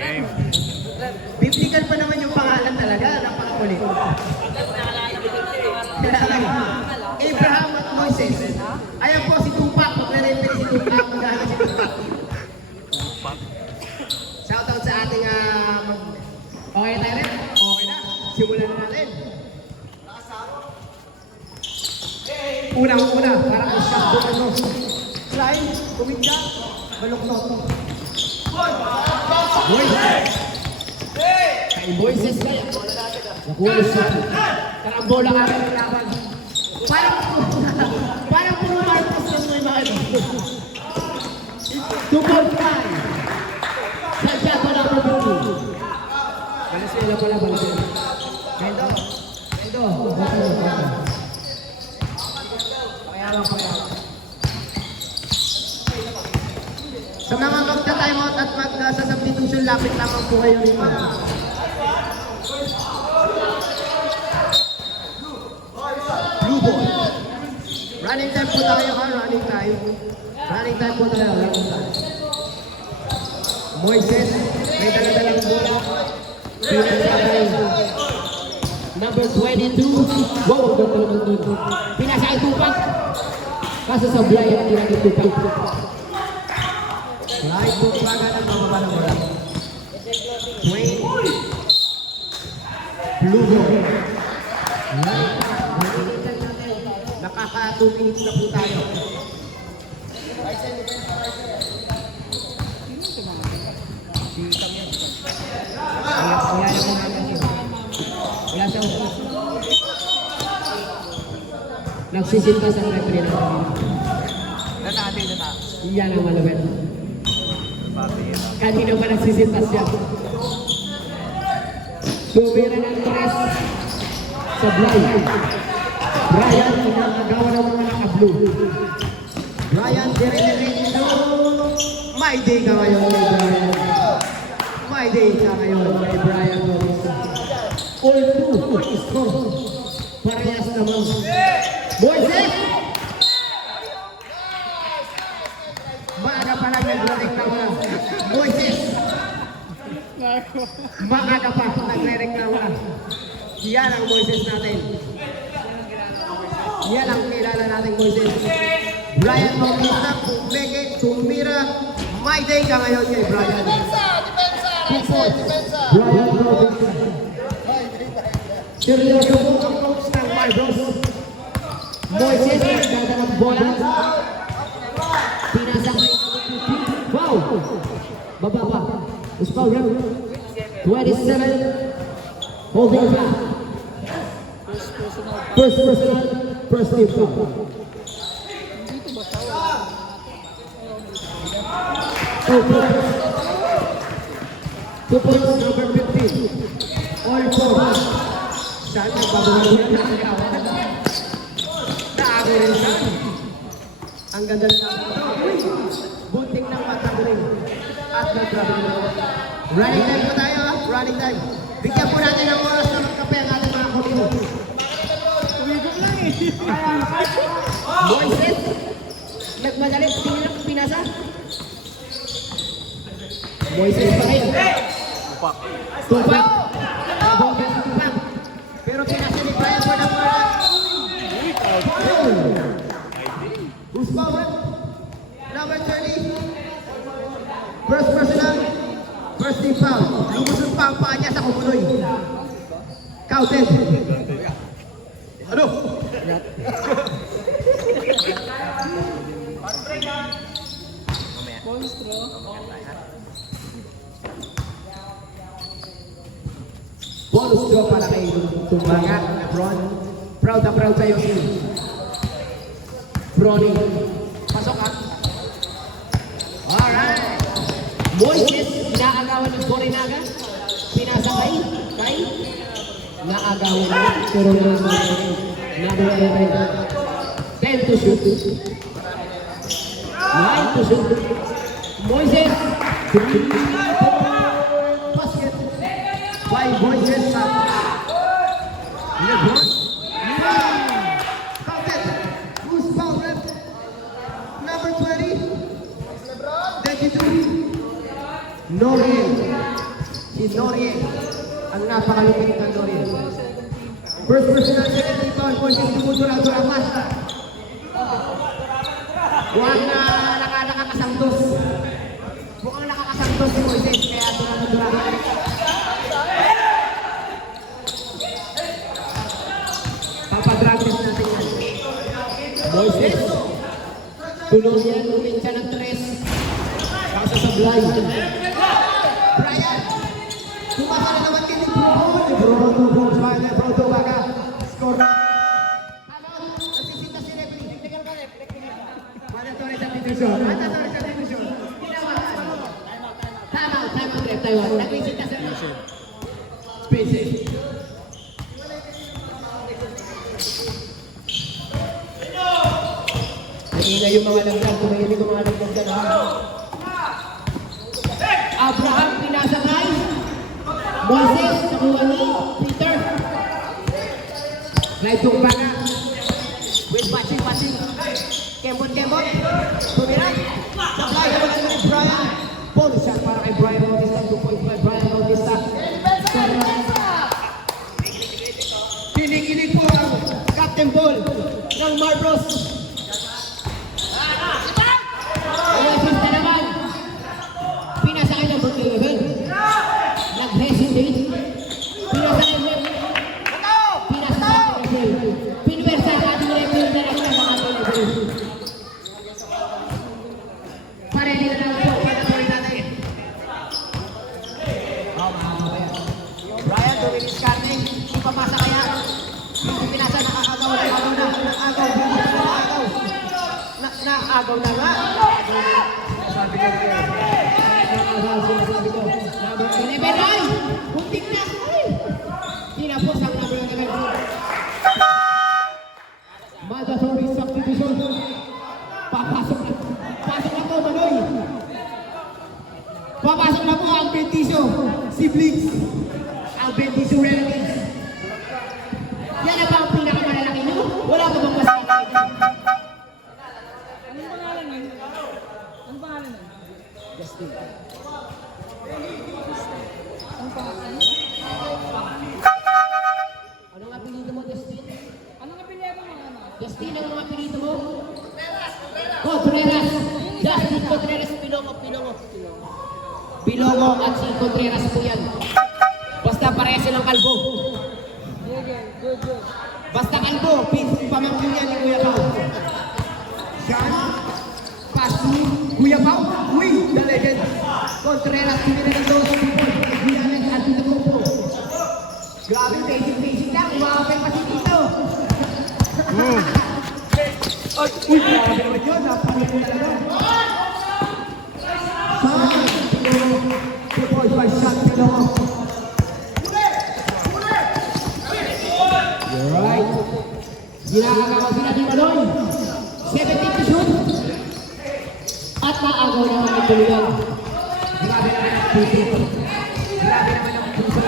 Game. Biblical pa naman yung pangalan talaga. Napakakulit. Abraham at Moises. Ayan po si Tupac. Magre-referee si Tupac. Maghahanap si Tupac. Shoutout sa ating okay tayo rin? Okay na. Simulan na natin. Unang-una, para ang shot doon ano. Slide, kumigya, balok-nok. Moises! Kay Moises kaya. Nakuha siya. Karambola ka ng laban. Parang puro Marcos lang may mga ito. 2.5. Santiago na po. Valenzuela pala, Valenzuela. Mendo. Sa mga magta-timeout at magsa-substitution, lapit lamang po kayo rin. Blue ball. Running time po tayo ha, running time. Running time po tayo, running time. Moises, may dala-dalang bola. Number 22. Wow, pinasa ay Tupac. Kaso sa Blay at kinagin Tupac. Blay Tupac ang mababa ng bola. Blue ball. Nakaka 2 minutes na po tayo. Wala siya. Nagsisintas ang referee na kami. Natati. Iyan ang malawet. Kanina pa nagsisintas siya. Tumira ng 3 sa Brian. Brian, inakagawa ng mga naka-blue. Brian, dire-diretso. May day ka ngayon, may Brian. May day ka ngayon, may Brian. All two, score. Parehas naman. Moises! Maaga pa lang nagre-reklamo. Moises! Maaga pa nagre-reklamo. Yan ang Moises natin. Yan ang kilala natin Moises. Brian Bautista, Pumeke, tumira. May day ka ngayon kay Brian. Brian Bautista. Seryoso po ang coach ng Mybros. Moises, nagdada ng bola. Pinasa kay wow! Bababa. Uspaw yan. 27. Holding back. First team foul. Two points, number 15. All four. Saan nagbabago yan ang kawan? Naago rin siya. Ang ganda na bunting ng matang rin. At naggrabe na. Running time po tayo ha? Running time. Bigyan po natin ng oras na magkape ang ating mga komino. Tumigok lang eh. Moises, nagmadalit, pinasa. Moises pa kayo. Tupac. Tupac. Pero pinasa ni Brian for the bola. Who's power? Number 30. First personal. First team foul. Lumusot pa ang paa niya sa kumuloy. Counted. Ano? Bonus draw para kay Tumbaga, Bron. Proud na proud tayo si Brony. Pasok ka. Alright. Moises, inaagawan ng Borinaga. Pinasa kay naagawan na. Pero number 11. 10 to shoot. 9 to shoot. Moises. Basket. By Moises. LeBron. Counted. Who's foul rep? Number 20. 22. Noriel. Si Noriel. Ang napakalupit ng Noriel. First personal second foul for si Dumutura Mas. Mukhang nakakasantos. Mukhang nakakasantos si Moises. Kaya Dura. Papadragtis natin yan. Moises. Tulong yan, ulit siya ng 3. Kaso sa blind. Brian. Tumasa na naman kay Bro. Bro, baga. Score na. Nagsisita si referee. Mandatory substitution. Time out, ref. Nagsisita si referee. Spaces. Nagingay yung mga lagdag. Tumahimik yung mga lagdag dyan. Abraham pinasakay. Moises, nakuha ni Peter. Slide yung baka. With batching. Kembot. Tumira. Sakay naman ni Brian. Ball shot para kay Brian Bautista. 2.5 Brian Bautista. Kilig po ang Captain Ball ng Marbros. Ayasin na naman. Pinasakay ng Brooklyn. Nag-hesitate. Pinasakay. Pinwersa ang ating record na nagkakakakakak. Pareli na lang po. Pinatuloy natin. Brian, Dominic Carne. Hindi papasa kaya. Hindi pinasa, nakakagaw na. Nakagaw na nga. Sabi ko. Number 11, ay! Buntik na! Tinapos ang number 11. Mandatory substitution. Pasok na po, Manoy. Papasok na po ang Bentiso. Si Blix. Ang Bentiso relatives. Yan na ba ang pinakamalalaki nyo? Wala ba bang mas Ano pangalan nun? Justin. Anong apelido mo, Justin? Anong apelyido mo naman? Justin, anong apelido mo? Contreras. Justin Contreras, Pilongo at si Contreras po yan. Basta pareha silang kalbo. Good. Basta kalbo, pamangkin yan ni Kuya Pao. Sean, Pasu, Kuya Pao, the legend. Contreras, pinili ng dos people. Guyanan, at the grupo. Grabe, basic lang. Umakapen pa si Tito. Grabe naman yun. Napangin mo talaga. Saan? 2.5 shot, Pilongo. Alright. Ginagawa sila ni Manoy. 17 to shoot. At naagaw naman ang tuluyan. Grabe naman ang puso. Grabe naman ang puso.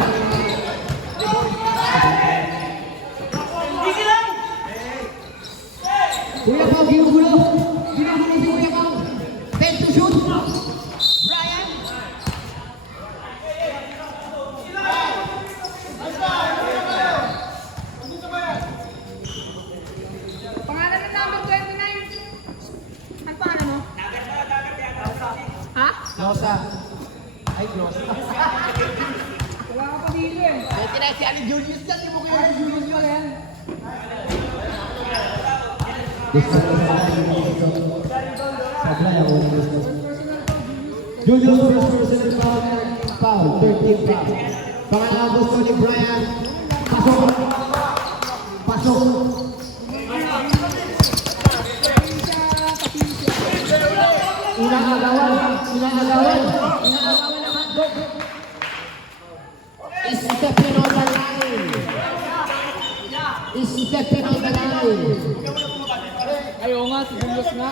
Kuya Pao, ginugulo. Ginugulo si Kuya Pao. 10 to shoot. Brian. Pangalan ng number 29? Ang pangalan mo? Ha? Glosa. Ay, Glosa. Wala ka pa dito eh. Ay, tinay si Ali Julius dyan. Di mo kaya si Julius Ano yan? Julius first personal foul, 13 foul. Pangalan gusto ni Brian. Pasok. Inaagawan ang hotdog. Stepping on the line. Ayaw nga, si Julius nga.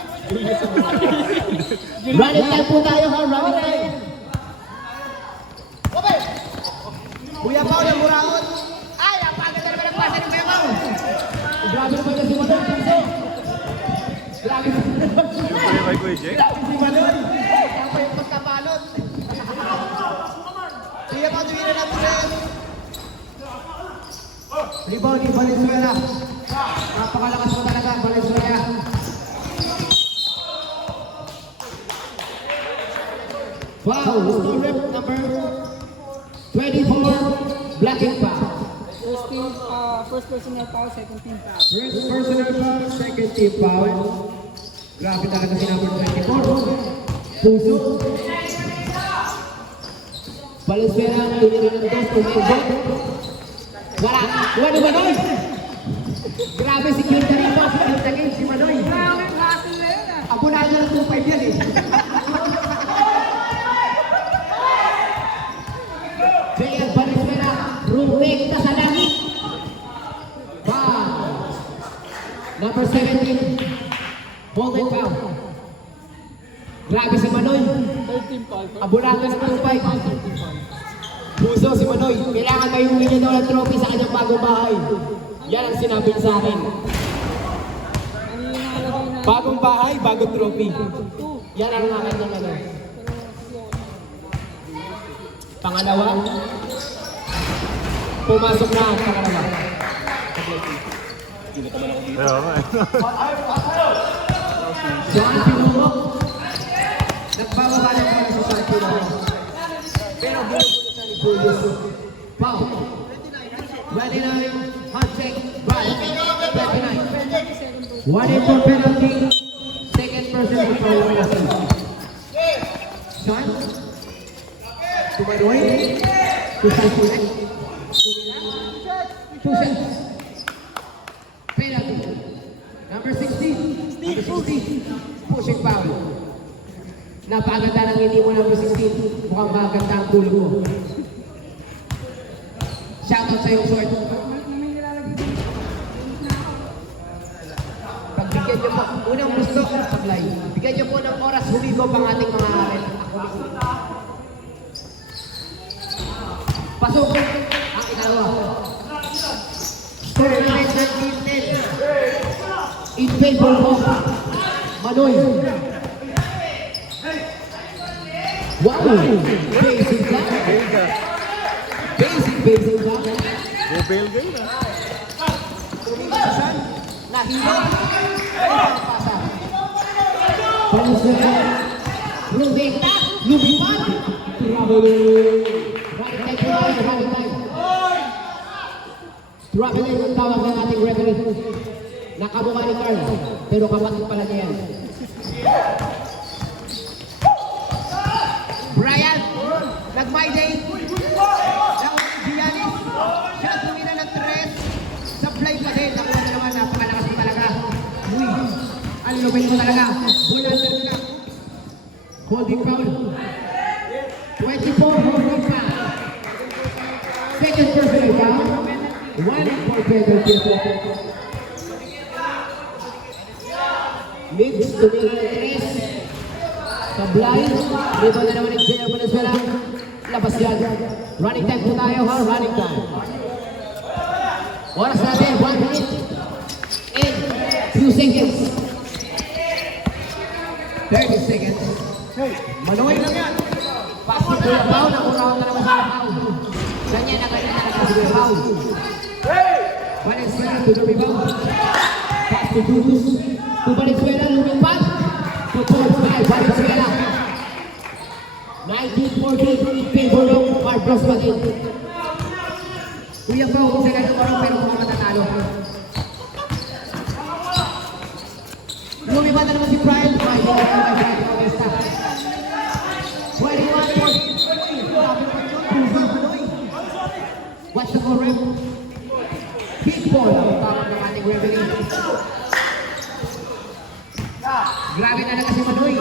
Running time po tayo ha, running time. Kuya Pao ng Muraot. Ay, ang paganda naman ang pasa ni Kuya Pao. Grabe naman na si Manoy. Grabe naman. Kuya Jake? Si Manoy. Kapag yung pagkabalot. Kuya Patuwira ng 3. Rebound ni Valenzuela. Napakalakas mo talaga, Valenzuela. Wow, score rep number 24, black and foul. First personal foul, second team foul. First personal foul, second team foul. Grabe talaga si number 24. Puso. Valenzuela, tumirin ng dos, tumirin. Wala, wala Manoy. Grabe si Quinta rito, si Quinta game, si Manoy. Grabe, hustle na yun ah. Ako na ng 2-5 yan eh. Jaya Valenzuela, rumekta sa langit. Foul. Number 17, holding foul. Grabe si Manoy. Third team foul. Aburagan ng 2-5. Puso si Manoy. Kailangan kayo huwi niya daw ng trophy sa kanyang bagong bahay. Yan ang sinabi niya sa akin. Ano yung nakalagay na? Bagong bahay, bagong trophy. Yan ang akin ng ano. Pangalawa. Pumasok na ang pangalawa. Pero nga. John Pinurok. Nagbababa na pa sa John Pinurok. Pero bulubulo ni Julius. Foul. 29, hot check, right. 39. 1 for penalty. Second person for foul. Sean. Tumanoy. Tusay-sulay. 2 shots. Penalty. Number 16. Number 16. Pushing foul. Napakaganda ng hindi mo number 16. Mukhang maganda ang tulo mo. Shoutout sa'yo, Sword. May nilalagay dito. Pagbigyan niyo po, unang gusto, supply. Bigyan niyo po ng oras, humigop ang ating mga aral. Pasok ang ikalawa. Score line 19-10. In favor of Manoy. Wow! Basic ka. Basic ka. Bubel game na. Tumigasan. Nahilo. Pasa. Valenzuela. Rumekta. Lumipat. Running time. Traveling ang tawag ng ating referee. Nakabuka ni Carl, pero kapatid pala niya yan. Brian, nag-my day. Ng Giannis. Siya tumina ng 3. Supply pa din. Nakuha na naman, napakalakas mo talaga. Uy, ang lupin mo talaga. Bulander ka. Holding foul. 24 holding foul. Second personal foul. 1 for penalty. Migs, tumira ng 3. Sablay. Rebound na naman ng Jaya Valenzuela. Labas yan. Running time po tayo ha. Running time. Oras natin. 1 minute. And few seconds. 30 seconds. Manoy lang yan. Pass to the foul. Nakurawan na naman sa foul. Ganyan na sa foul. Valenzuela to the rebound. Pass to Dudus. To Valenzuela. Lumipat. To Paul by Valenzuela. 19-14 in favor of Marcos Madrid. Kuya pa, kung sila ng parang pero mga matatalo. Lumipat na naman si Brian. Ay, hindi na naman si Augusta. 21-14. What's the score, ref? Big ball ang tawag ng ating referee. Grabe na kasi Manoy.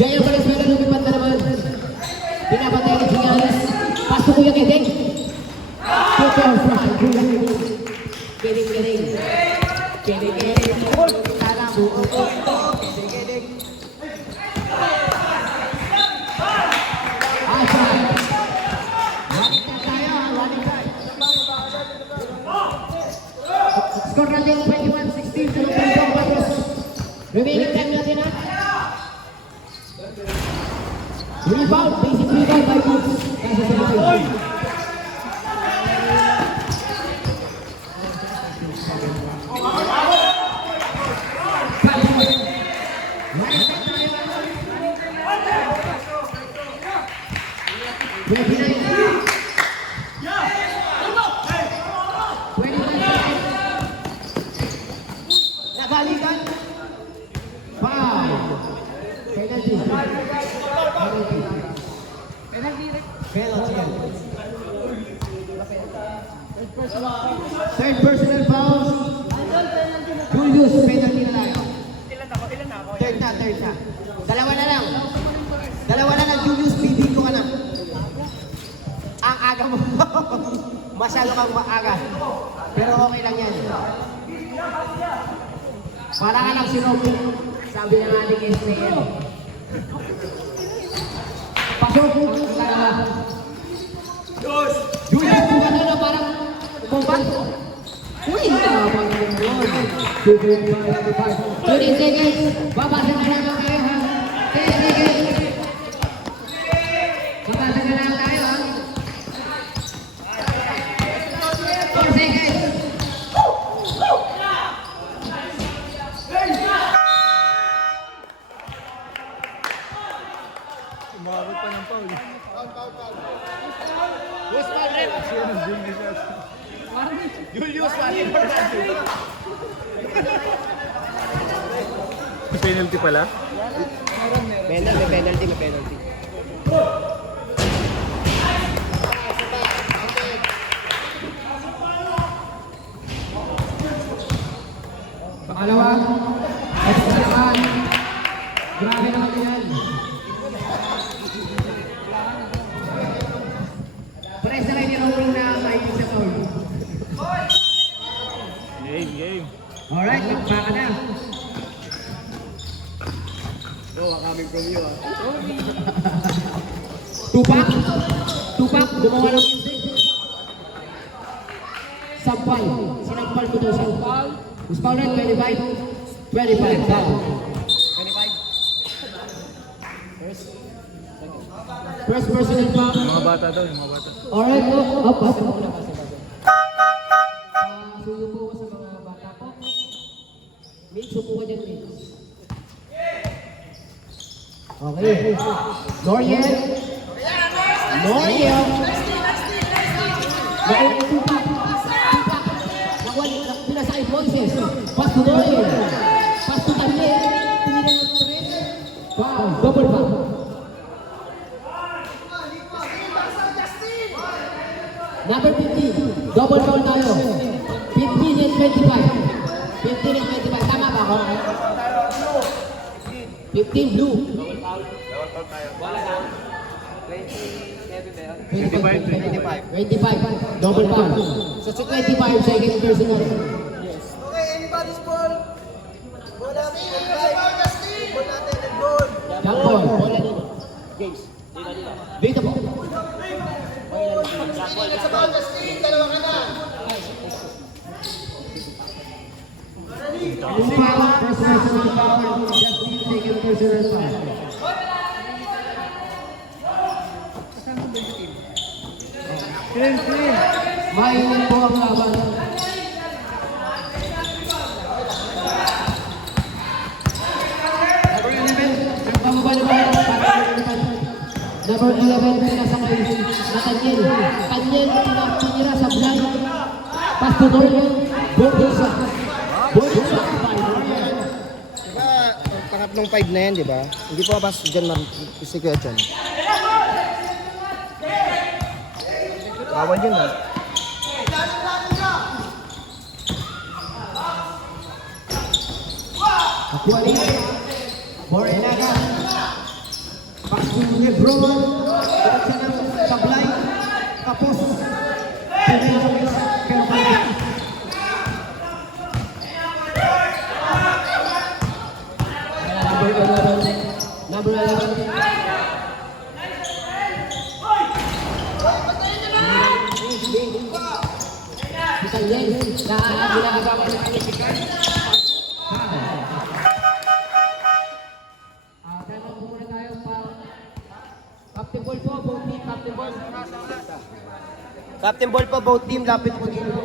Jaya Valenzuela lumipat na naman. Pinapatay ni Giannis. Pasok ko yung Kedeng. Super fly. Kedeng. Sana buo ko ito. Kedeng. Asa. Rebound, basic rebound by Cubs. Nasa sa line. Nagalitan. Foul. Penalty. Penalty. Third personal foul. Julius, penalty na lang. Third na. Dalawa na lang. Julius, bibig ko ka na. Ang aga mo. Masyado kang maaga. Pero okay lang yan. Para ka lang sinobi. Sabi ng ating SPL. Pasok. Julius, buka na parang kumpan. Uy! 20 seconds. Babasa na lang kayo ha. 10 seconds. Babasa na lang tayo ha. 4 seconds. Umabot pa ng foul. Julius, Penalty pala? may penalty. Pangalawa, extra naman. Grabe naman yan. Pares na kayo ni Rolling na mahilig sa foul. Game. Alright, magpaka na. Tupak, gumawa ng music. Sampal, sinampal ko doon sampal. Who's foul red, 25, foul. First person in foul. Yung mga bata daw, yung mga bata. Alright po, basa mo na. Suyo po ko sa mga bata po. Mitch, upo ka dyan, Mitch. Okay. Noriel. Tupak. Pinasakit Moises. Pass to Noriel. Pass to Daniel. Pinila ng 3. Foul. Double foul. Number 15. Double foul tayo. 15 and 25. Tama ba ako? 15 blue. 25. Double foul. So 25, second personal. Okay, anybody's ball. Ball natin, ball natin, and goal. Jump ball. Games. Dito po. Sa bawat team, dalawa ka na. First personal foul. Justin, second personal foul. Mainit po ang laban. Number 11, pinasakay Nathaniel. Tinira sa blind. Pass to Dorian. Bordosa. Pangatlong 5 na yan, di ba? Hindi po pas dyan sige dyan. Bawal yun ah. Aquari. Morenaga. Pass to Lebron. Sa blind. Tapos. Number 11. Ginagawa ng kanibigan. Pero muna tayo pa Captain Ball po, both team, Captain Ball. Captain Ball po, both team, lapit po dito.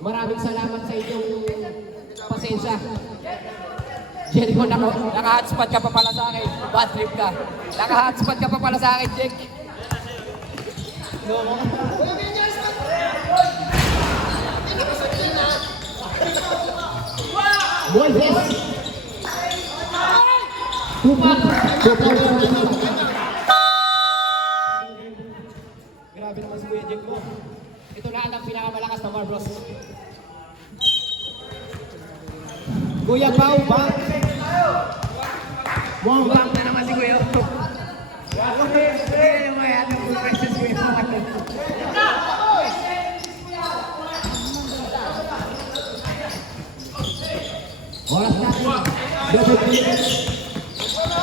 Maraming salamat sa inyong pasensya. Jericho, naka-hotspot ka pa pala sa akin. Bad trip ka. Naka-hotspot ka pa pala sa akin, Jake. Moises. Tupak. Grabe naman si Kuya Jake mo. Ito na ang pinakamalakas na Marbros. Kuya Pao, bang? Mukhang bang na naman si Kuya. Yung mga atang full questions Kuya Pao. Oras natin. Double click.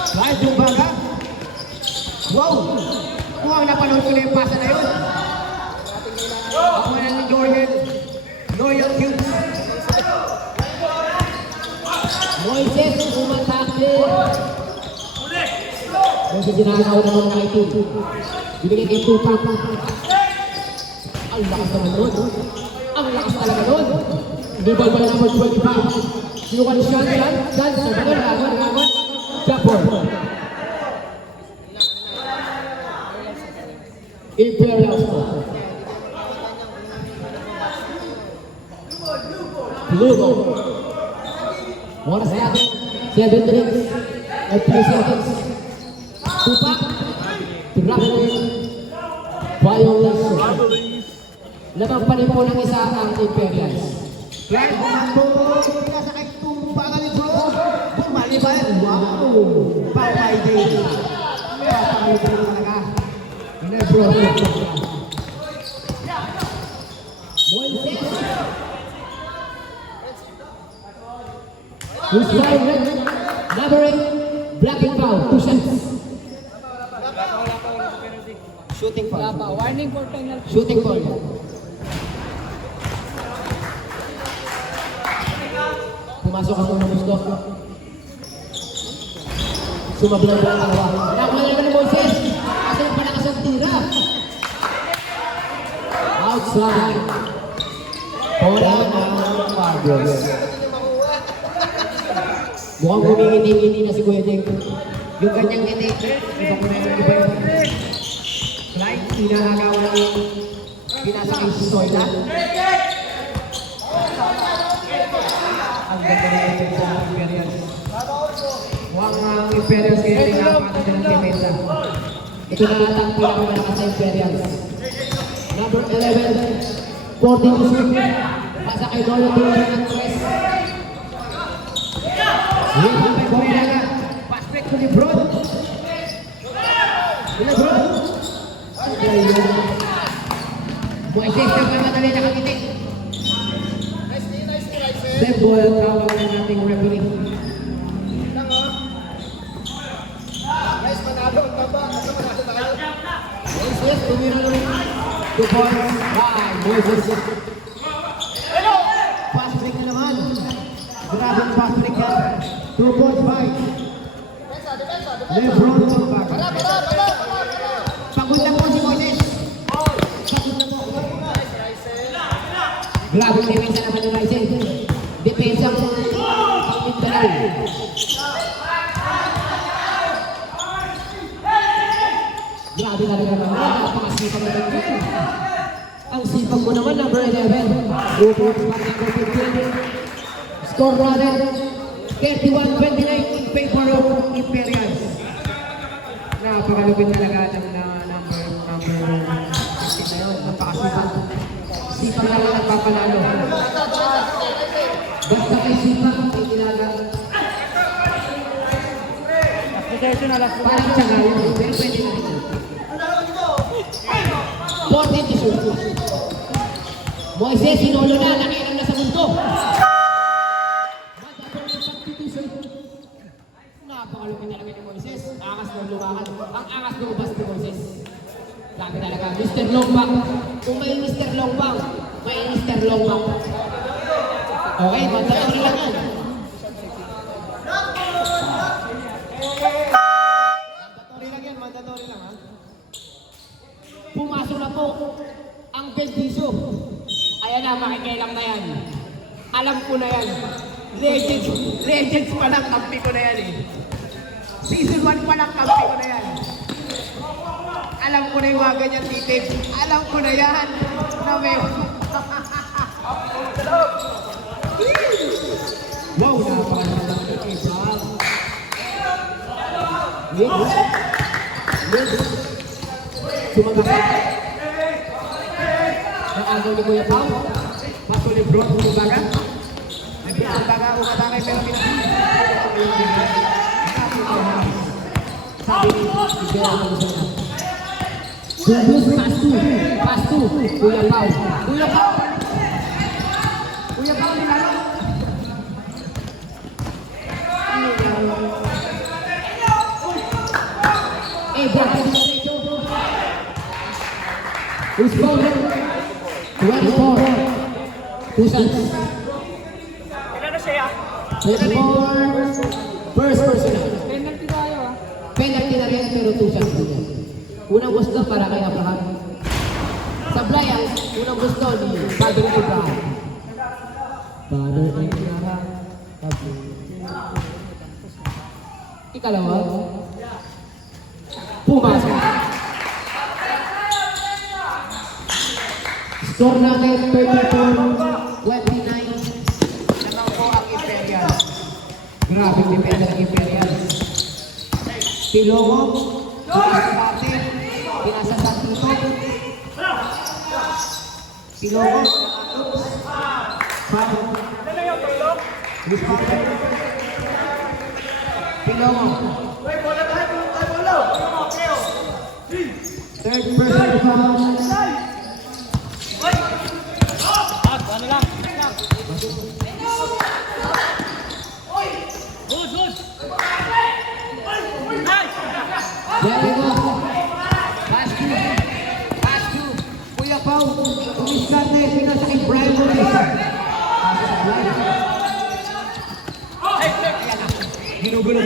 Live yung baga. Wow! Mukhang napanood ko na yung pasa na yun. Ako na ni Jordan. Loyal Cubes. Moises, umatake. Moises, ginagawa naman ng IT. Binigay kay Tupak. Ang lakas naman nun. Ang lakas talaga nun. Hindi ba ba naman 25? Sinukan siya yan. Dan, sa bagan. Japon. Imperials po. Lugo. Oras natin. 7 minutes and 3 seconds. Tupak. Traveling. Violation. Lamang pa rin po ng isa ang Imperials. Right, bumando. Pinasa kay Tupak ang ito. Bumaliban. Wow. Baway din. Baway din talaga. Moises. Who's right? Number 8. Black and foul. 2 shots. Shooting foul. Warning for penalty. Shooting foul. Pumasok ako ng gusto. Sumablang ang dalawa. Nakuha naman ni Moises. Kasi yung palakas ang tira. Outside. Bola ng Marcos. Mukhang kumingiti-ngiti na si Kuya Jeng. Yung kanyang ngiti. Iba ko na yung Clyde, pinahagawa ng pinasa kay Soyla. Ang ganda na yung sa Imperials. Mukhang Imperials kaya tinapatan ng Pimenta. Ito na ata ang pinakamalakas sa Imperials. Number 11, 14 to shoot. Pasa kay Dolo Tulad ng Tres. Hintay ko rin na. Pass back to Lebron. Lebron. Moises na pamadali na kakiti. Step ball ang tawag ng ating referee. Guys, manalo ang taba. Ano manalo tayo? Moises, tumira na rin. 2 points by Moises. Fast break na naman. Grabe ang fast break yan. 2 points by Lebron Tupak. Pagod na po si Moises. Pagod na po. Grabe ang depensa naman ni Moises. Depensa ang Mindanao. Grabe talaga naman. Napakasipag naman yun. Ang sipag mo naman, number 11. Score natin, 31-29 in favor of Imperials. Napakalupit talaga ng number 15 na yun. Napakasipag. Sipag na lang nagpapalalo. Basta kay sipag, may tinaga. Parang tsaga yun. Pero pwede na rin. 14 to shoot. Moises, sinolo na. Nakialam na sa mundo. Napakalupit talaga ni Moises. Angas ng lumakan. Ang angas ng ubas ni Moises. Sabi talaga, Mr. Longbang. Kung may Mr. Longbang, may Mr. Longbang. Okay, mandatory lang yan. Mandatory lang yan, mandatory lang ha. pumasok na po ang Bendizo. Ayan na, makikailang na yan. Alam ko na yan. Legends pa lang, kampi ko na yan eh. Season 1 pa lang, kampi ko na yan. Alam ko na yung mga ganyan titip. Alam ko na yan. Wow, napakagandang titip, ha? Sumabaga. Ang agaw ni Kuya Pao. Paso ni Bron, sumabaga. Nagpapagaga o katangay pero sabi ni Igera ng Luzona. Subus pastu, Kuya Pao. Kuya Pao! Kuya Pao, nilalo. Bracket derecho. Usbon. 24. Pusat. Ilan na siya? 24. First personal. Penalty tayo ah. Penalty na rin pero 2 shots din yan. Unang gusto para kay Abraham. Sa Blayang, unang gusto ni Padre Abraham. Padre Abraham. Ikalawa. Pumasok. Score natin 34-29. Naman po ang Imperial. Grabe depensa ng Imperial. Pilongo. Pinasasati. Pinasasati ito. Pilongo. Pilongo. Third person foul. Jericho. Pass to Kuya Pao. Umiskarte. Pinasa kay Brian Morris. Ginugulo.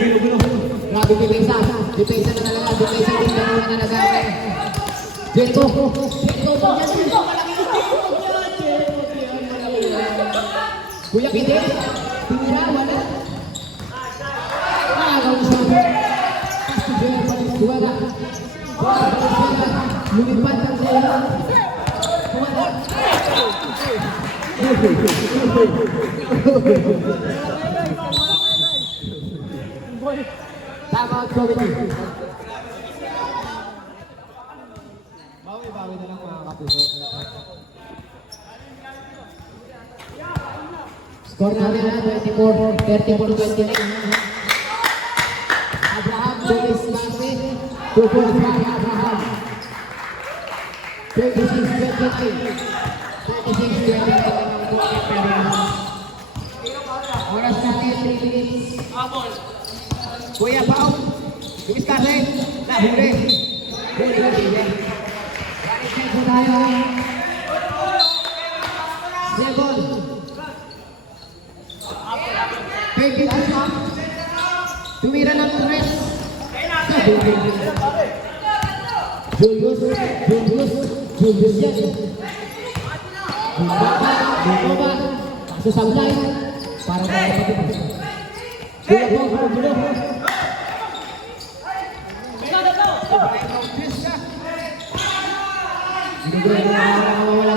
Grabe depensa. Depensa na talaga. Depensa din na talaga. Jericho. Kuya Kide. Tumira. Wala. Nakakausap. Pass to Jericho. Duwaga. Lumipad ang Jericho. Duwaga. Tama out committee. Bawi-bawi na lang mga kapuso. Score natin na 34-29. Abraham Gomez Lase. 2 points by Abraham. 36-28. 36-28. Oras natin 3 minutes. Kuya Pao, Umiskarte, nahuli. Huli. Balik tempo tayo. Second. 22 shot. Tumira ng tres. Julius yan. Bumaba. Kaso sablay. Para pagpapit. Kuya Pao, gulo. Nawala.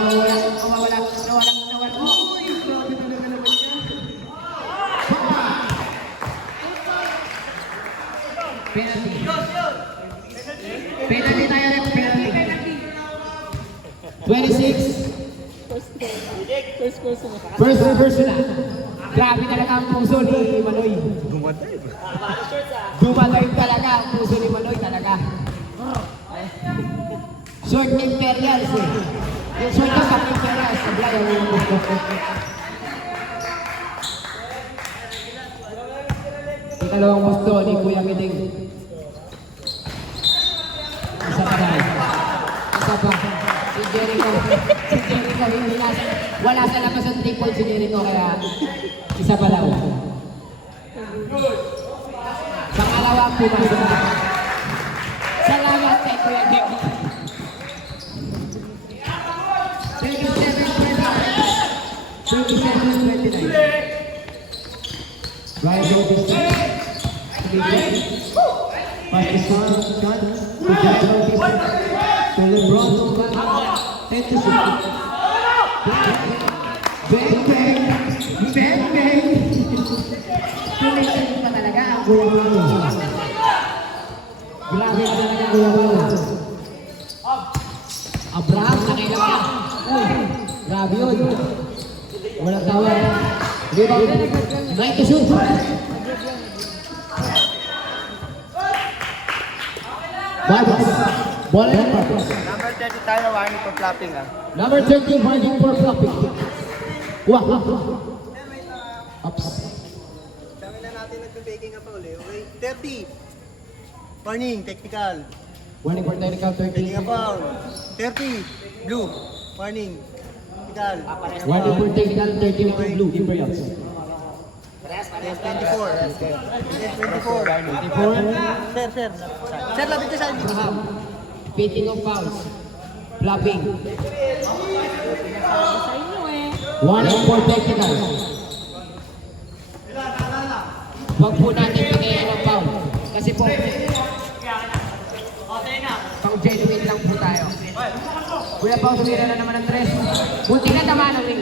Penalty tayo. 26. First person na. Grabe talaga ang puso ni Manoy. Gumatay talaga ang puso ni Manoy talaga. Short Imperials eh. Yung short ka sa Imperials. Sabla yung ikalawang gusto ni Kuya Kiting. Isa pa dahil. Isa pa. Si Jericho. Wala sa labas ang 3 points si Jericho kaya isa pa daw. Pangalawa pumasok. Salamat kay Kuya Kiting. To LeBron. 10 to 6. Bang, bang. Bang, bang. Tumitin pa talaga ang Kuya-Malo. Grabe pa talaga ang Kuya-Malo. Abraham, nakailang ka. Uy, grabe yun. Walang tawag. Rebound. 9 to shoot. Bola yan. Number 30 tayo, warning for flapping ah. Number 13, warning for flopping. Wah. Ups. Kami na natin nagbe-baking up uli. Okay, 30. Warning, technical. Warning for technical 13. Baking up foul. 30. Blue. Warning. Technical. Warning for technical 13 for blue. Imperials. Yes, 24. Yes, 24. 24. Sir, sir. Sir, lapit ka sa akin. Abraham. Beating of fouls. Flopping. Warning for technical. Huwag po natin pagayan ng foul. Kasi po, pang genuine lang po tayo. Kuya Pao, sumira na naman ng 3. Bunti na tama ng ring.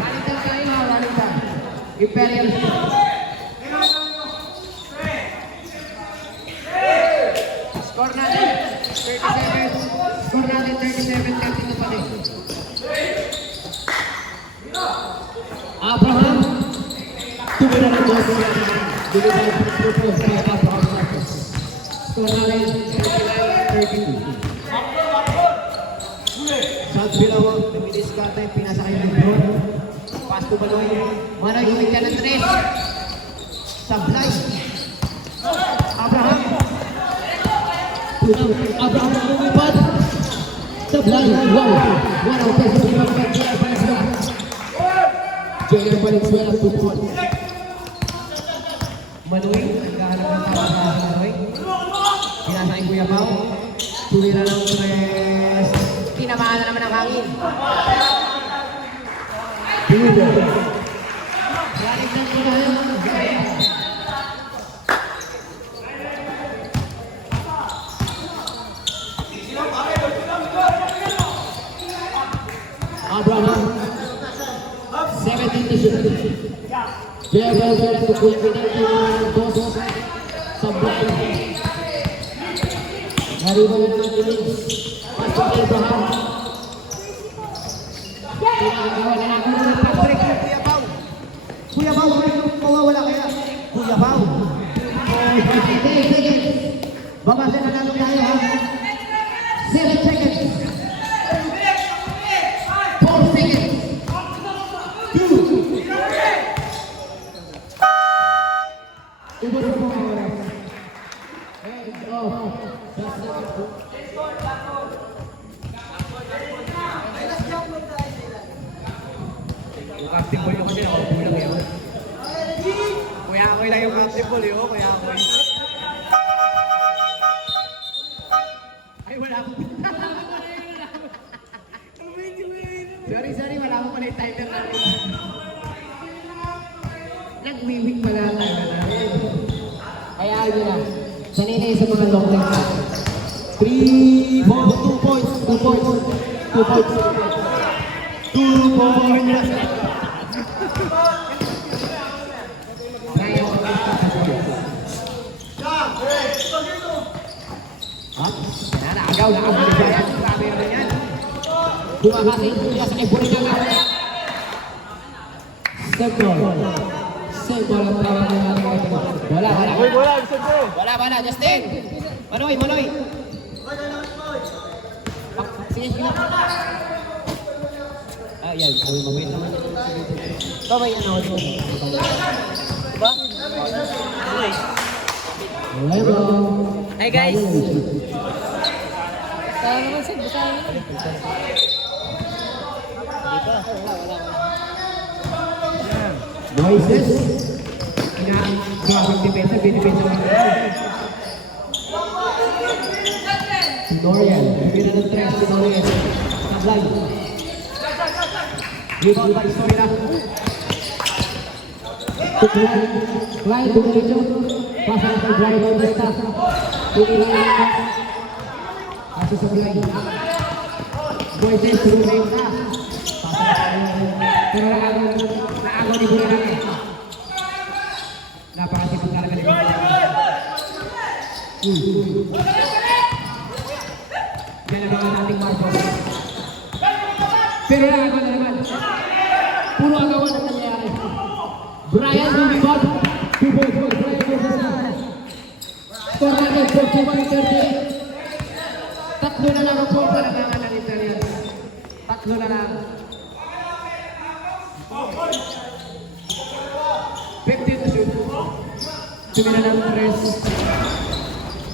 Ralitan tayo ha, ralitan. Imperial. Score natin 37. Score natin 37-30 pa rin. Abraham. Tumira ng boss. Deliver purple kay Abraham Marcos. Score natin 39-32. Shot below. Lumilis ka tayo. Pinasakay ng Lebron. Pass to Baloy. Manoy, gumit ka ng 3. Sablay. Abraham. Abraham ang lumipad. Sablay. Wow. 1 pesos. JR Valenzuela 2 points. Manoy. Naghahanap ng tawa sa Manoy. Pinasakay Kuya Pao. Tumira ng 3. Tinamaan na naman ang hangin. Pinudor. Galigdan ko na yun. Abraham. 17 to shoot. Jebel Vela to culminate yung dos. Sablay. Nariba na naman Willis. Pasok kay Abraham. Pinagawa na naman ng Patrick. Kuya Pao. Kuya Pao, mawawala kaya. Kuya Pao. 8 seconds. Babasin na natin tayo ha. 7 seconds. 4 seconds. 2. Ubos na po ang oras. And off. Just yung captain ball yung kasi nakapulang yun. Kuya Akoy lang yung captain ball yun. Kuya Akoy. Ay, wala akong... Sorry, wala akong pala yung timer natin. Nag-wiwik pala ang timer natin. Kaya yun na. Sanay na yun sa mga long legs. 3 balls, 2 points, 2 points, 2 points. 2 points. Kaya ko na agaw na ang Bigayan. Grabe naman yan. Bumabati kuya sa Ebony na nga. Second. Second ang tawag ng ating mga ito. Wala. Uy, bola, gusto ko. Wala. Justin. Manoy. Sige. Yan. Ay, mawait naman. Babay yan ako. Diba? Hello. Hi guys! Saan naman Sid? Basahin naman. Moises. Grabing depensa. Binibenta mo ito. Si Dorian. Bibira ng 3 si Dorian. Sablay. Rebound by Sorina. to Klein dumiretso. Pasok kay Brian Bautista. Pinili ang pass. Kasi sa Klein. Moises Rubén pa. Pero naagaw ni Bulalaki. Napakasipag talaga ni Bulalaki. Yan ang mga dating Marcos. Pero naagaw na naman. Puro agawan ang nangyayari. Brian Rubén. Score natin 41-30. Tatlo na lang ang score para naman ng Italian. Tatlo na lang. 15 to shoot. Tumina ng 3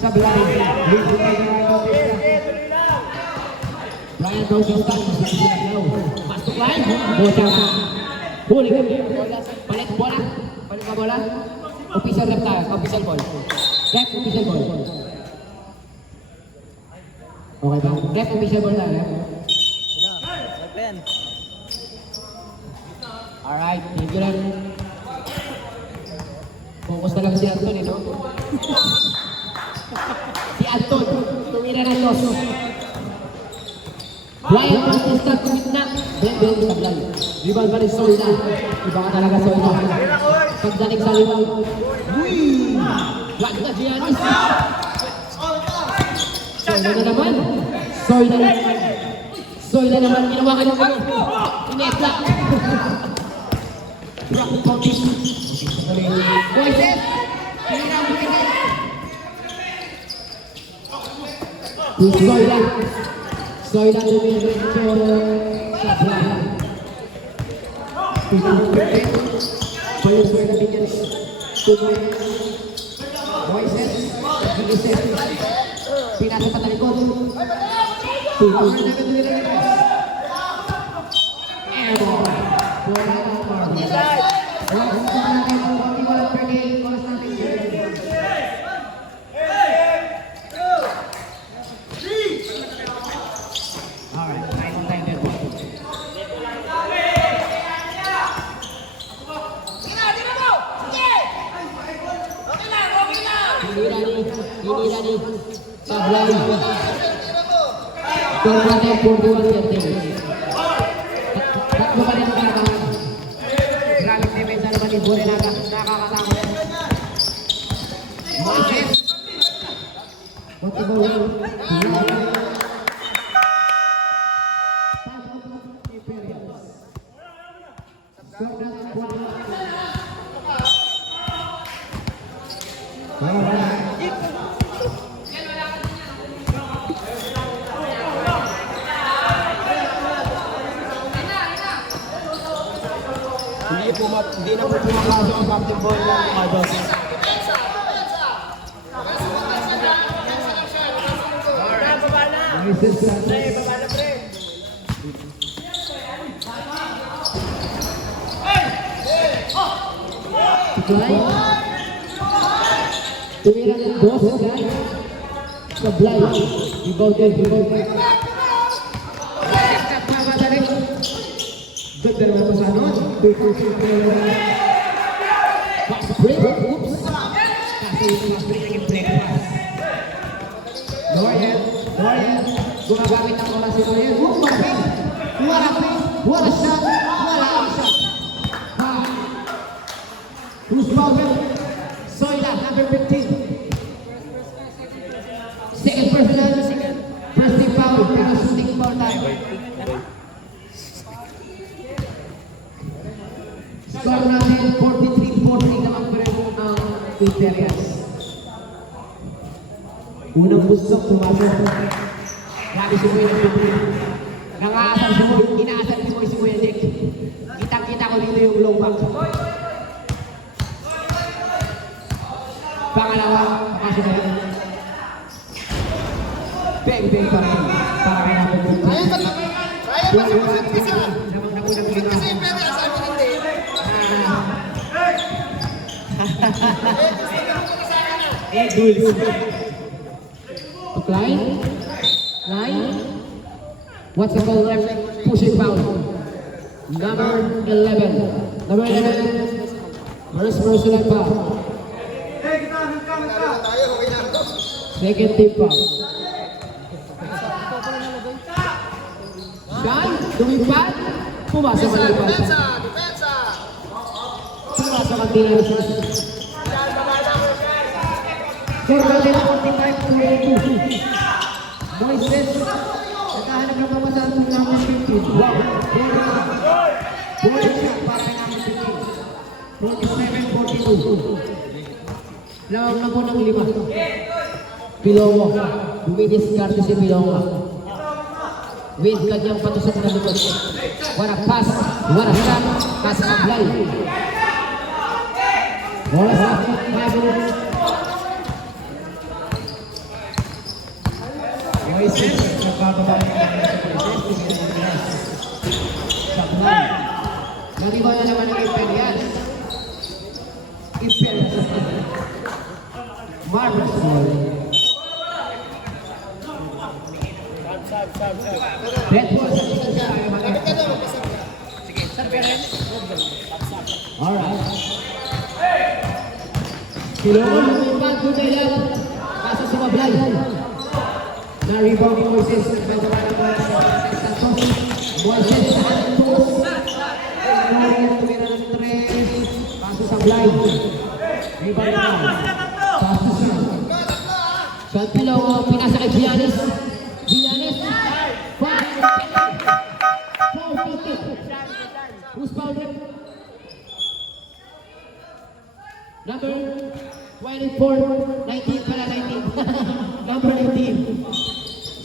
sa blind. Lead to Brian Bautista. Brian Bautista. Masuk line. Bocah. Huli. Balik bola. Balik ka bola. Official rep tayo. Official ball. Rep official ball. Okay ba? Rep official ball tayo. Open. Alright. Thank you lang. Focus na lang si Anton, no? Si Anton. Tumira ng toss. Brian Bautista tumit na. Bilang sa blind. Rebound pa rin Soyla. Iba ka talaga Soyla. Pagdating sa rebound. Wag na Giannis. Soyla na naman. Soyla na naman. Soyla na naman. Ginawa ka ng ano. Inetla. Rock County. Moises. Soyla. Soyla tumira sa blind. Paling Soyla bigyan. Moises. Gigiset. Pinasa pa talikod. Tutuloy na agad nila. Airborne. Bola ng Marcos. Wala sa natin ang 41-38. Oras natin. Alright, 9-10 po. Hinira ni sa blind. Score natin 41-30. Tatlo pa rin ang kalabangan. Grabe defense naman ni Bulalaki. Nakakatakot. Moises. What's the goal? Score natin 41-30. Hindi na po pumakasok ang basketball ng Marcos. Tumira ng boss sa blind. Rebounded. Ganda naman pa sa ano? Pass break. Oops. Kasi yung pass break naging break pass. Dorian. Gumagamit ang oras si Dorian. Wala shot. Who's fouled? Soyla, number 15. Second personal. First team foul. Pero shooting foul time. Score natin 43-40 naman pa rin ang Imperials. Unang busok, pumasok. Grabe si Kuya Nick. Nangaasar si Kuya, inaasar si Kuya Nick. Kitang-kita ko dito yung low back. Pangalawa, pasok na yun. Bang pa rin. Para kaya natin. Ryan, mag-isip kasi. Namang nakunang ginawa. Kasi pwede asabi hindi. Eagles. Klein. What's the call left? Pushing foul. Number 11. First personal foul. Tayo, okay na. Second team foul. Sean, lumipad. Pumasok ang lumipad. Depensa! Pumasok ang tira sa Score natin ang 45-22. Moises, naghahanap ng pamasan ng number 15. Wow! Bullet shot para kay number 15. 47-42. Lawag na po ng 5. Pilongo. Dumidiskarte si Pilongo. With kanyang patusok na likod. What a pass. What a shot. Pass Sablay. Bola sa 5 minutes. Moises, nagpapabalik ng Moises. Sablay. Nag-iba na naman ng Imperial. Imperial. Marvelous ball. Red ball sa likod siya. Alright. Silongon, lumipad, lumilap. Kaso sumablay. Na-rebound ni Moises. Nagbandawa ng bola sa Santos. Moises Santos. Nariyan tumira ng 3. Kaso sablay. Rebound na. Kaso siya. Sean Pilongo, pinasa kay Giannis. Giannis. Foul. Who's fouled him? Number 24, 19 pala, 19. Number 19.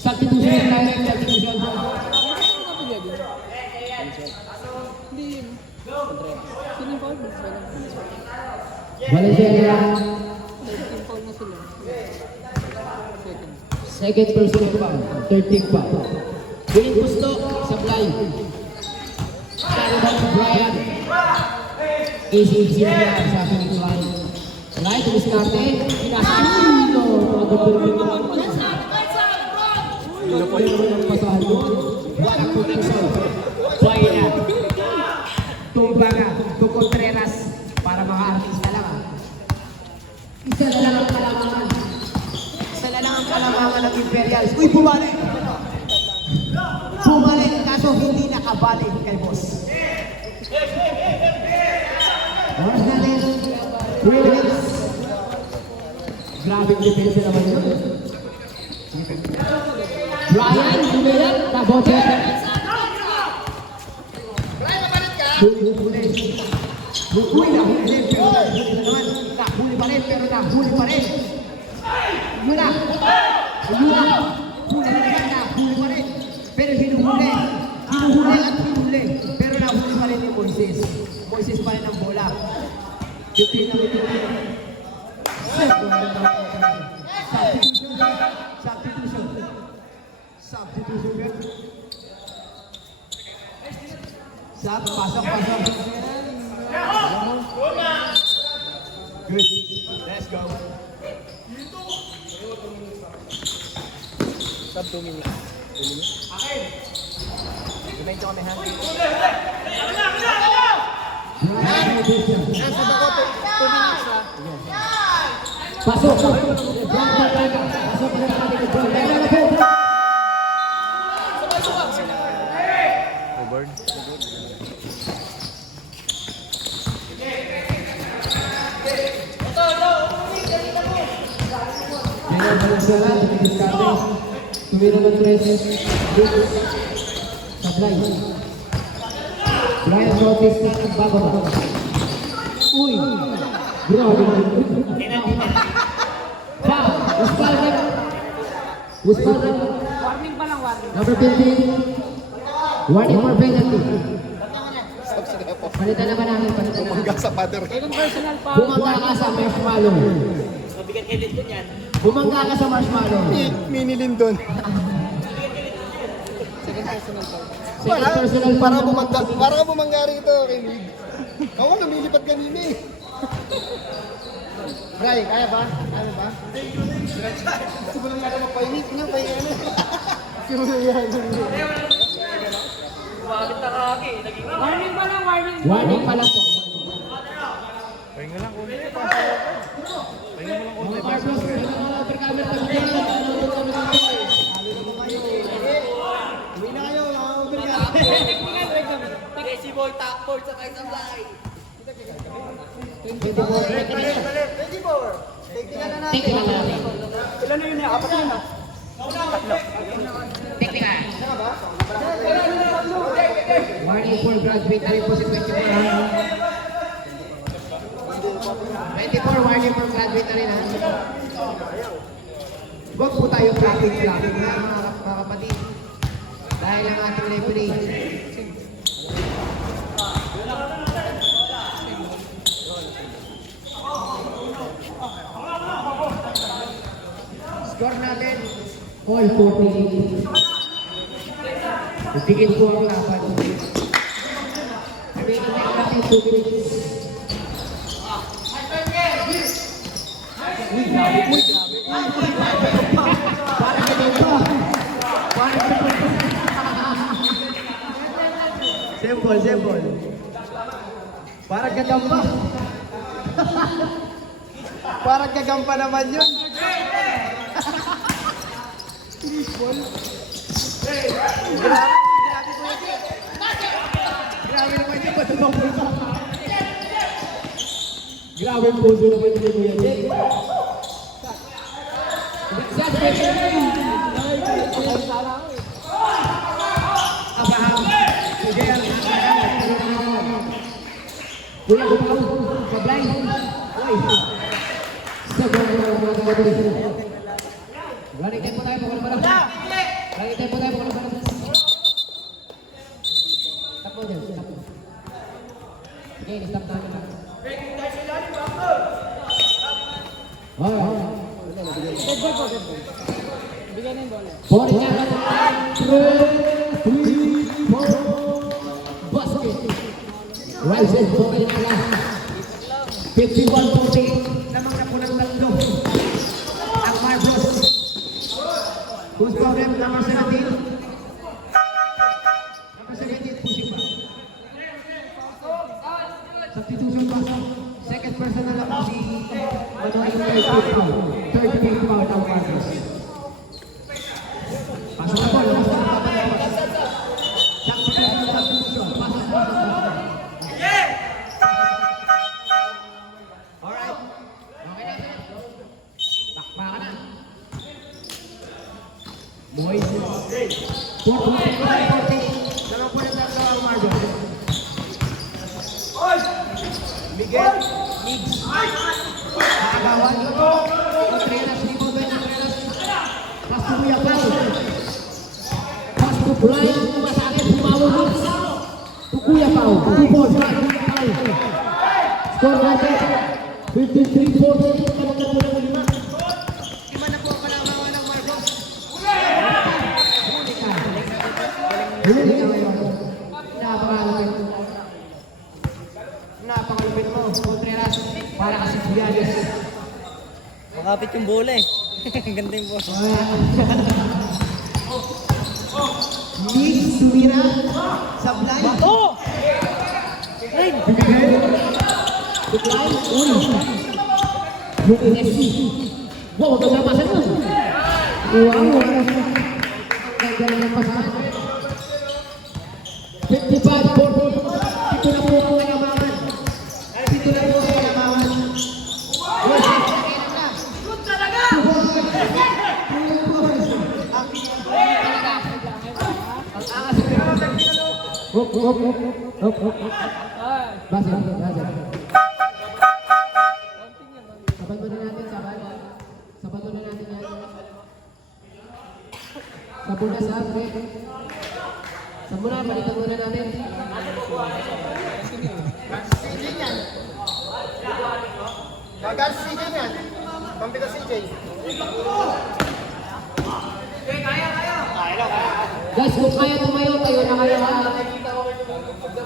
Substitution ng direct substitution. Hindi yun. Sino yung foul? Valencia. Yung foul na sila. Second personal foul. 13 foul. Piling gusto, Sablay. Sarabang si Brian. Easy na yan sa aking line. Right, diskarte. Pinasa. What a connection. Bayan. Tumbaga. Contreras. Para mga artista lang. Isa na lang ang kalamangan. Isa na lang ang kalamangan ng Imperials. Uy, bumalik! Bumalik, kaso hindi nakabalik kay boss. Oras natin, 3 minutes. Grabe depensa naman yun. Brian, lumilat, tabote. Huli na, huli pa rin, pero nahuli pa rin. Mula, huli pa rin. Pero hinuhuli at hinuhuli. Pero nahuli pa rin ni Moises. Moises pa rin ang bola. 15 na ito. Substitution. Pasok. Good. Let's go. Sub 2 minutes. Remind ko kami ha. Pasok. Forward. Tumira ng 3. Sablay. Brian Bautista ng Bago. Uy! Grabe. Foul. Uspalda. Warning pa lang, warning. Number 15. Warning for penalty. Palitan naman namin. Bumangga sa pader. Second personal foul. Bumangga ka sa marshmallow. Bumangga ka sa marshmallow. Mini Lindon. Second personal foul. Second personal foul. Para bumangga rito kay Luig. Ako namilipat kanina eh. Bray, kaya ba? Kaya ba? Gusto mo lang natin magpainit niya, pahinga na. Gusto mo lang yan. Warning pa lang, warning. Warning pala po. Pahinga lang konti. Pahinga mo lang konti. Mga Marcos, may mga overcomer na bigyan. Uwi na kayo, mga overcome. Si Boy, top 4 sa kayo sablay. 24. Balik. 24. Take na natin. Take na natin. Ilan na yun niya? Apat na yun ah. Take na. Warning for graduate na rin po si 24. 24, warning for graduate na rin ha. Huwag po tayo clapping na mga kapatid. Dahil ang ating referee. Score natin. All 48. Tigil po ang laban. Remaining time natin 2 minutes. Uy, grabe. Parang ganyan pa. Simple. Parang gagamba. Parang gagampa naman yun. Grabe naman yung patubang puso. Grabe yung puso naman yung Kuya Jay. Abaham. Sige, ang Kuya Gupaw, Kablay. Uy. Sabang mga kapatid. Running time po tayo, pagkala pa. Running time po tayo, pagkala pa. Stop mo dyan, stop mo. Sige, stop natin. Dead ball po, dead ball. Bigyan na yung bola. 3, 4, basket. Rises, bukay na lang. 51-48 lamang na po ng tatlo. Ang Marcos. Who's problem? Number 17. Number 17, pushing pa. Substitution pa. Second person na lang po si Manoy foul. Third big foul ng Marcos. Pasok na po. Substitution. Alright. Okay na. Takpa ka na. Boys. 4-40. Dalawang po ng tatlo ang Marcos. Miguel. Mix. Nakagawan. Contreras. Rebound by Contreras. Pass to Kuya Pao. Pass to Brian. Masakit. Pumawag. To Kuya Pao. 2 balls. Score natin. 53-40. Kalagyan po ng 5. Lima na po ang kalangawan ng Marcos. Huli ka ngayon. Napakalupit mo, Contreras, para kasi Viales. Makapit yung bola eh. Ganda yung bola. Mix, sumira, sablay. Bato! Bibigay. Supply, uno. Yung NFC. Wow, huwag kang napasan mo. Wow. Gagaling ng pasahan. 55-40. Dito na po ang kalamangan. Dito na po ang kalamangan. Good talaga! Ang angas. Hop. Base. Sabat muna natin, sabat. Sabat muna natin yan. Sabon na sa break. Sabon na, balikan muna natin. CJ yan. Gagal si CJ yan. Pampi ko CJ. Guys, kung kaya tumayo, tayo na kayo ha.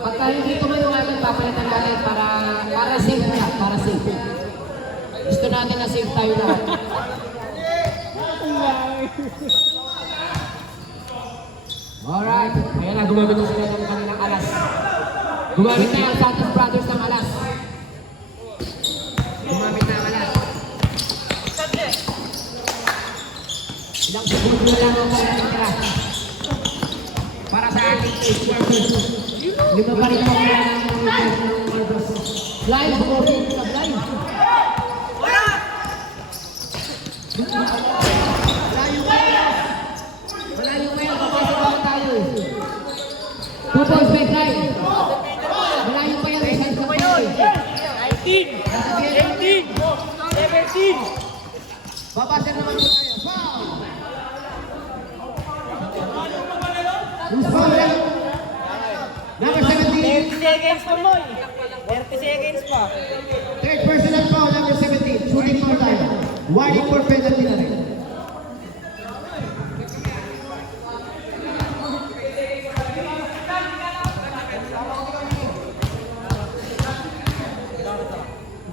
Pagka hindi tumayo natin, papalitan natin para safe na, para safe. Gusto natin na safe tayo lahat. Alright, kaya na gumamit na sila ng kanilang alas. Gumamit na yung Santos Brothers ng alas. Tatlo lang ang mga natitira. Para sa ating eight workers. Lima pa rin po kaya ng Marcos. Blind, bumorin sa blind. Malayo kayo, papasok ako tayo. 2 points by blind. Malayo pa yan, isang sa kayo. 19! 18! 17! Babasa naman po tayo. Foul! Who's foul yan? Number 17. 30 seconds pa mo 30 seconds pa. Third personal foul, number 17. Shooting foul tayo. Warning for penalty na rin.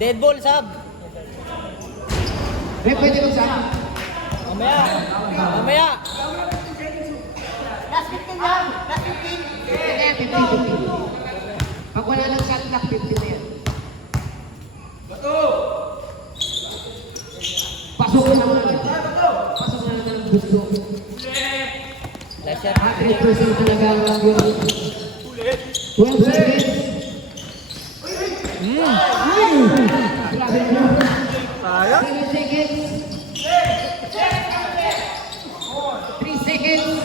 Dead ball, sub. May pwede magsama. Mamaya. Mamaya. Last 15 yan! Last 15! 50. Pag wala ng shot clock, 50 na yan. Pasok na lang natin. Pasok na lang ng gusto. Last shot. 100% talaga ang yun. 12 seconds. Grabe mo. 7 seconds. 3 seconds. 3 seconds!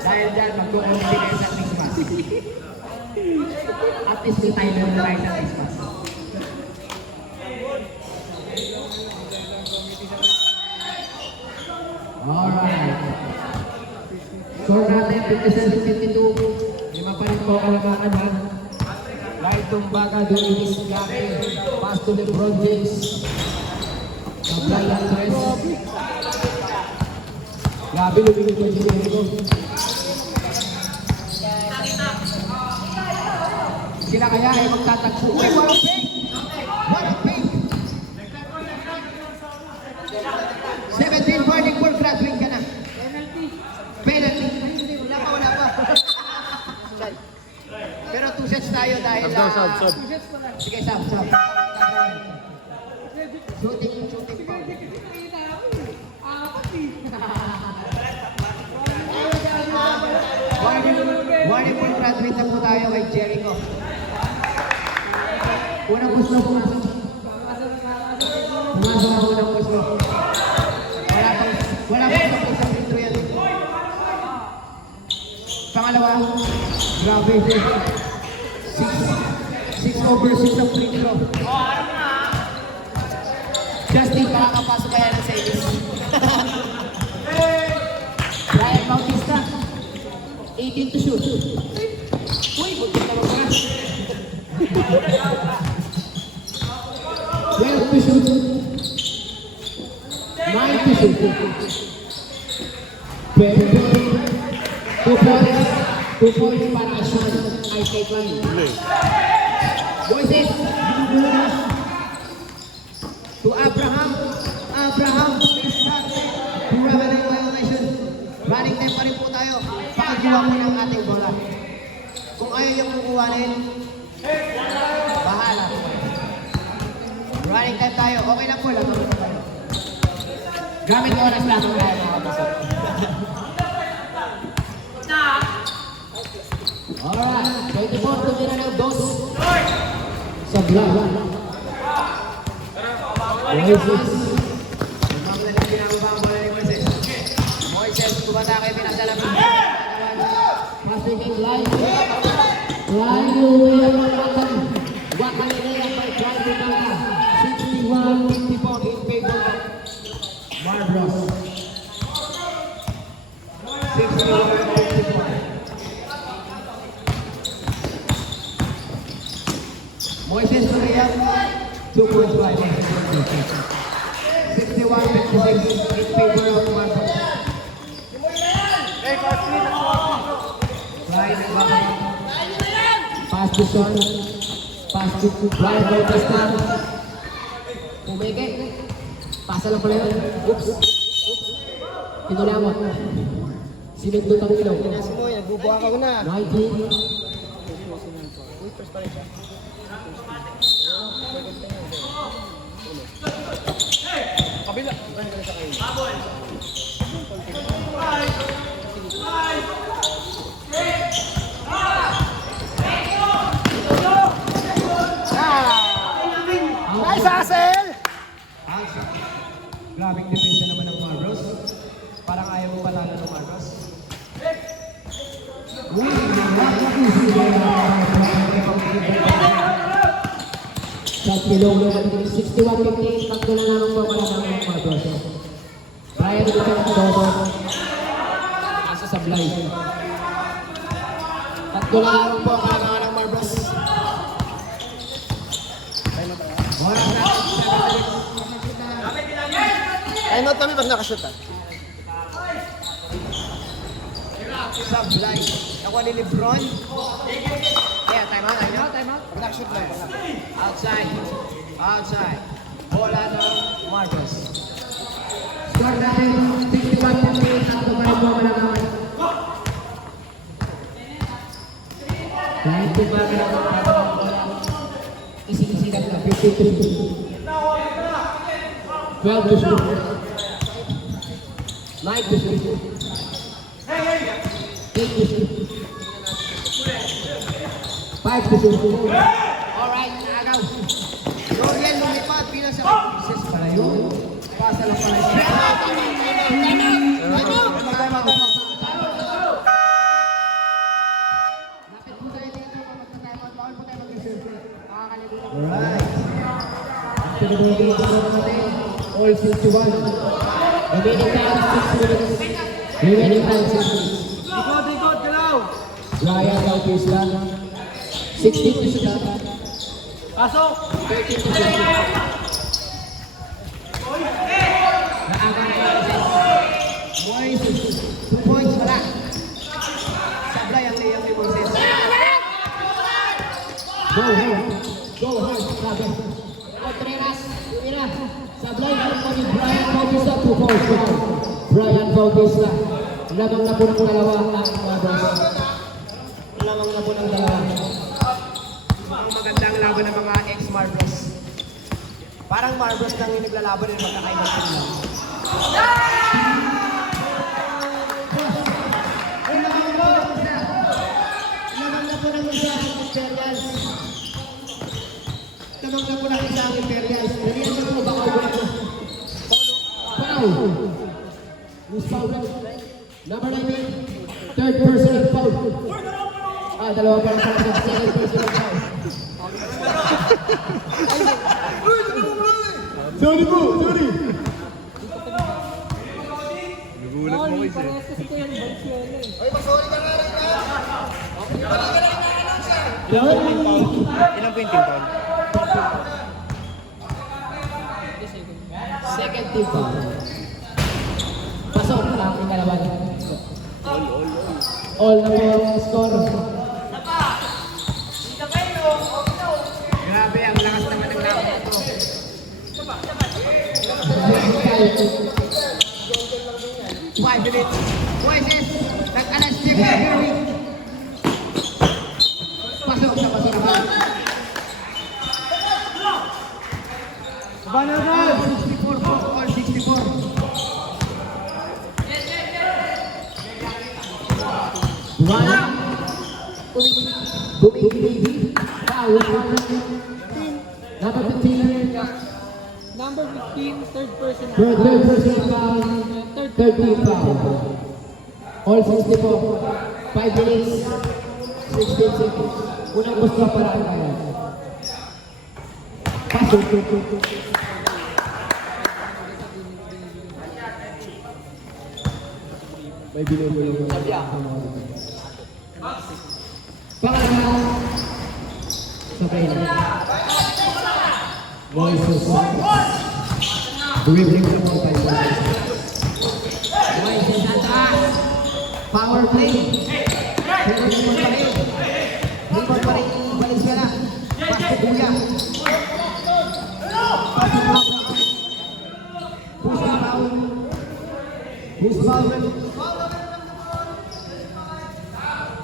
Dahil dyan, magkukunin kayo sa Christmas. At least may tayo na tayo sa Christmas. Alright. Score natin, 57-52. Lima pa rin po kalamakan ha. Light Tumbaga, Duinis Gate. Pass to LeBron James. Supply ang press. Grabe, lumingin ko yung Jericho. Sila kaya ay magtatagpo. Uy, walang fake! Walang fake! 17 warning for graduate ka na. Penalty. Wala pa. Pero 2 sets tayo dahil... Sub. Sige, sub. Shooting pa. Warning for graduate na po tayo kay Jericho. Unang push na pumasok. Pumasok ang unang push na. Wala pang isang free throw yan. Pangalawa, grabe. 6 over 6 ang free throw. Justin, makakapasok kaya ng series. Brian Bautista, 18 to shoot. Uy, buntis na mga. 12 to shoot. 9 to shoot. 2 points para Sean. I take lang. Moises, to Abraham, please start. To revenue violation. Running time pa rin po tayo. Pakagiwa mo ng ating bola. Kung ayaw yung kukuhanin, bahala po kayo. Running time tayo. Okay lang po lang. Gamit oras lang ang kaya mga kapasok. Alright, 24 to Mirano Dos. Sa vlog. Moises, kumata kayo pinagdalaman. Passing line. Line away ang Wakan. Wakan nila by Brian Tumbaga. 61-54 in favor of Marbros. 61-54. Moises Correa, 2 points by 61-56 in favor of Marbros. Brian Tumbaga. Pass to Sean. Pass to Brian Bautista. Pumeke. Pasa lang pala yun. Oops. Kinulamot. Si Mendo Tangilo. Pinasa mo, nagbubuha ka na. 19 First personal foul. Uy, first pa rin siya. Kabila. Nice hustle! Grabing depensa naman ng Marcos. Parang ayaw mo palalo ng Marcos. Sa kilong 61-58, tatlo na lang po pala ng Marcos. Brian dito sa Todo. Asa sa blind. Tatlo na lang po pala ng Marcos. Ay, not kami pag nakashoot ah. Sablay. Nakuha ni Lebron. Kaya, time out. Pag nakashoot lang. Outside. Bola ng Marcos. Score natin, 61-58. Tatlo pa rin po malagawan. 90 pa rin ang isi-isigat na. 53. 12 to shoot. 9 to shoot. 8 to shoot. 5 to shoot. Alright, naagaw. Royal lumipad, bilang sa pieces pala yun. Pasa lang pala siya. Alright. Pinagulong natin. All 61. Remaining time 6 minutes. Remaining time 6 minutes. Likod, galaw. Ryan Bautista. 16 to shoot. Pasok. 13 to shoot. Moises. 2 points wala. Sablay ang layang ni Moises. Go hard. Sabi. Contreras. Tumira. Sablay ang po ni Brian Bautista. 2 points. Brian Bautista. Lamang na po ng dalawa ang Marcos. Lamang na po ng dalawa. Ang magandang laban ng mga ex-Marcos. Parang Marcos lang yung naglalaban ng magkakaiba sila. Lamang na po ng isang Imperials. Lamang na po ng isang Imperials. Nariyan na po baka ulit po. Foul! Who's foul? Number 19, third personal foul. Dalawa pa rin pala. Second personal foul. Sorry po, sorry. Nagulat mo guys eh. Parehas kasi ko yung Valenzuela eh. Ay, mag-sorry ka nga rin ka. Ilan po yung team foul? Second team foul. Pasok ang aking kalaban. All na po ang score. Grabe, ang lakas naman ng lakas ito. 5 minutes. Moises, nag-alas check na Herwin. Pasok sa pasok. Banaban! 64 po, all 64. Wala. Bumigil. Foul. Number 15. Number 15, third personal. Third person foul. Third team foul. All 64. 5 minutes. 16 seconds. Unang gusto para ang kaya. Pasok. May binubulo ko. Pangalawa. Sabay na. Moises. Dribbling ng mga tayo. Moises at taas. Power play. Rebound pa rin. Rebound pa rin. Valenzuela. Pasok Buya. Pasok Buya. Who's foul? Who's foul?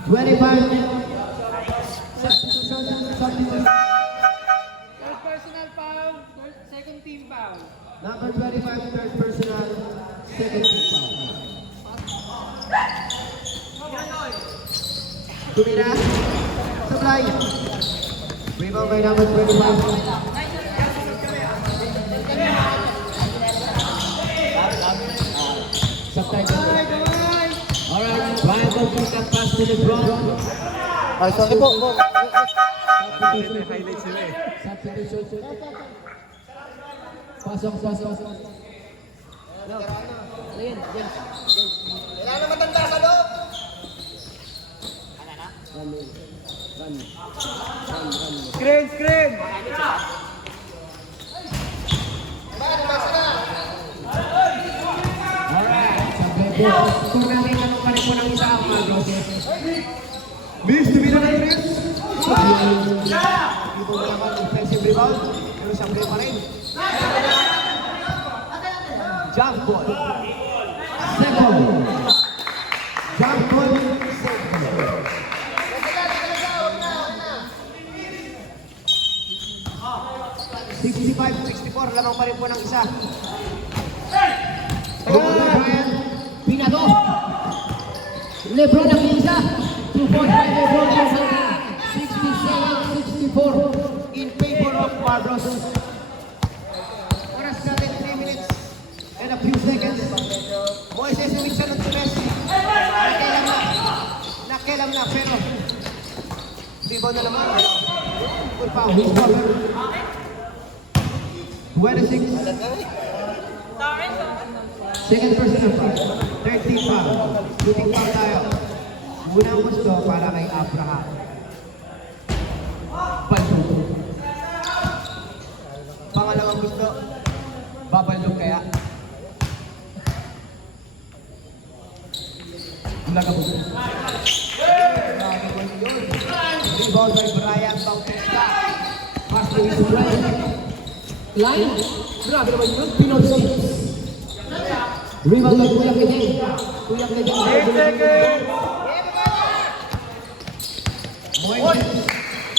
25. foul. Number 25, third personal, second team foul. Tumira. Supply. Rebound by number 25. Supply. Alright, Bible pick up pass to the front. Ay, sorry po. Highlight sila eh. Substitution. Pasok. Wala na matanda sa loob. Screen! Kung namin tanong pa rin po ng isa ang mga Joseph. Miss, tumira na yung Ibo na naman offensive rebound. Pero sabi pa rin. Jump ball. Second. Jump ball. Second. 65-64, lamang pa rin po ng isa. Brian, Pinado. Lebron ang isa. 2 points by Lebron. 67-64 in favor of Barbros. Oras natin 3 minutes and a few seconds. Moises Mixon ng Tumes. Nakelam na pero rebound na naman. Good foul. He's covered. 26. Second personal foul. 13 foul. Shooting foul tayo. Unang gusto para kay Abraham. Baldog. Pangalawang gusto, babaldog kaya. Ulaga po. Rebound by Brian Bautista. Pass to his right. Line. Grabe naman yun. Pinod 6. Rebound by Kuya Kejeng. Kuya Kejeng. 8 seconds!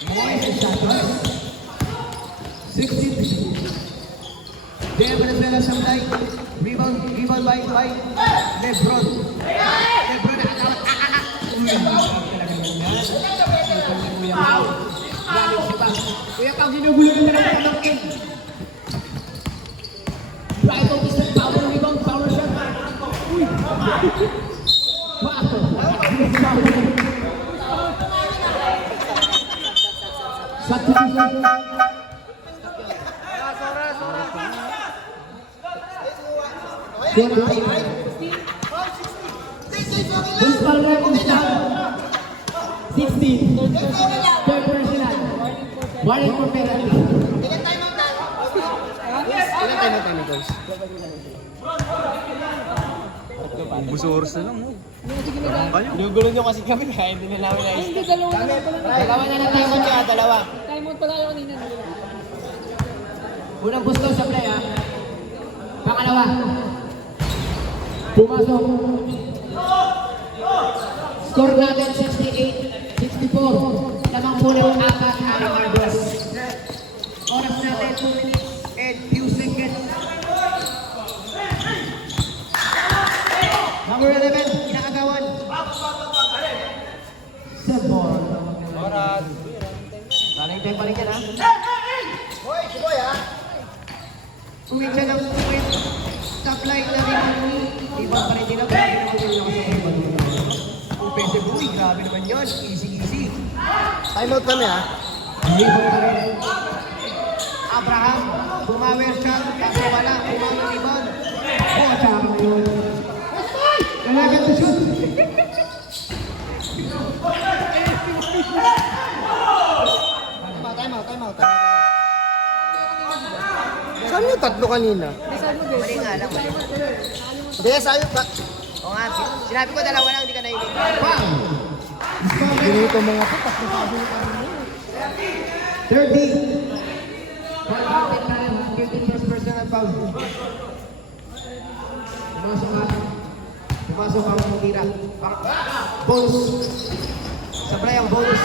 Moises Santos. 16. Dea Venezuela Samday. Rebound by Lebron. Lebron nakatawat. Talaga yan. Kuya Pao. Galing si Pao. Kuya Pao, ginugulo na ng pamangkin. Bright on this power rebound, power shot. Uy! Wow! Substitution. Baseball record down. 16. Third personal. Warning for penalty. Ilan tayo na goals? Busoros na lang, no? Kayo? Ginugulo nyo kasi kami kaya hindi na namin Ay, nais. hindi, dalawa na lang pala. Dalawa na lang tayo kaya, dalawa. Time out pala yung kanina. Unang gusto sa play, ha? Pangalawa. Pumasok. Score natin 68-64. Lamang po ng apat ang Barbros. Oras natin 2 minutes and few seconds. Number 11, kinakagawan. Sebor. Oras. Maling time pa rin yan, ha? Hoy, si Boy ha? Uwing siya ng uwing. Supply na rin. Iba pa rin din ang grabe naman yun. Offensive boy, grabe naman yun. Easy. Time out kami ha? Rebound na rin. Abraham, bumawer siya. Kaso wala, bumawer rebound. Oh, tsaka mo yun. Kailangan to shoot. Time out. Saan yung tatlo kanina? Mali nga lang. Hindi, sabi pa. O nga, sinabi ko dalawa lang, hindi ka nailig. Bang! Ginito mga po, tatlo sabi yung kanina. 30. 15 first personal foul. Pumasok ang Mutira. Bonus. Sabray ang bonus.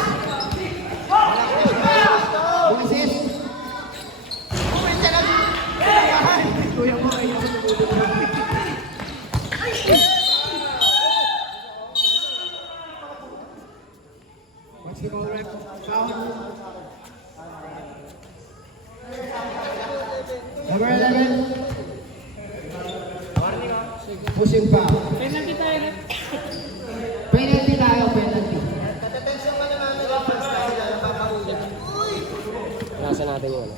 Bumisis. What's the call, ref? Foul. Number 11. Pushing foul. Penalty tayo na. Penalty tayo, penalty. Nasa natin yun.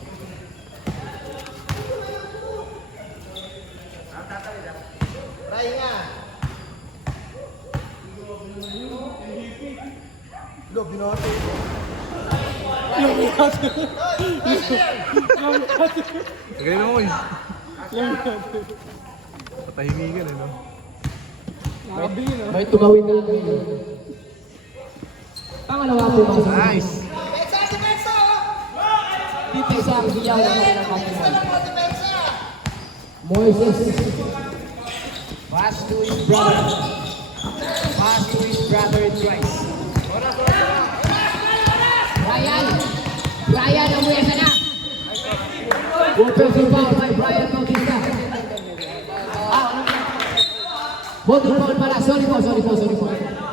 Lob, binote. Tagay na mo eh. Patahimigan eh, no? Nakabili na. May tumawin na lang ngayon. Pangalawa po ba? Nice! Dito ang biyaw na ng kapatid. Moises. Pass to his brother. Pass to his brother twice. Brian, umuwi na. Offensive foul by Brian Bautista. Holding foul pala. Sorry po.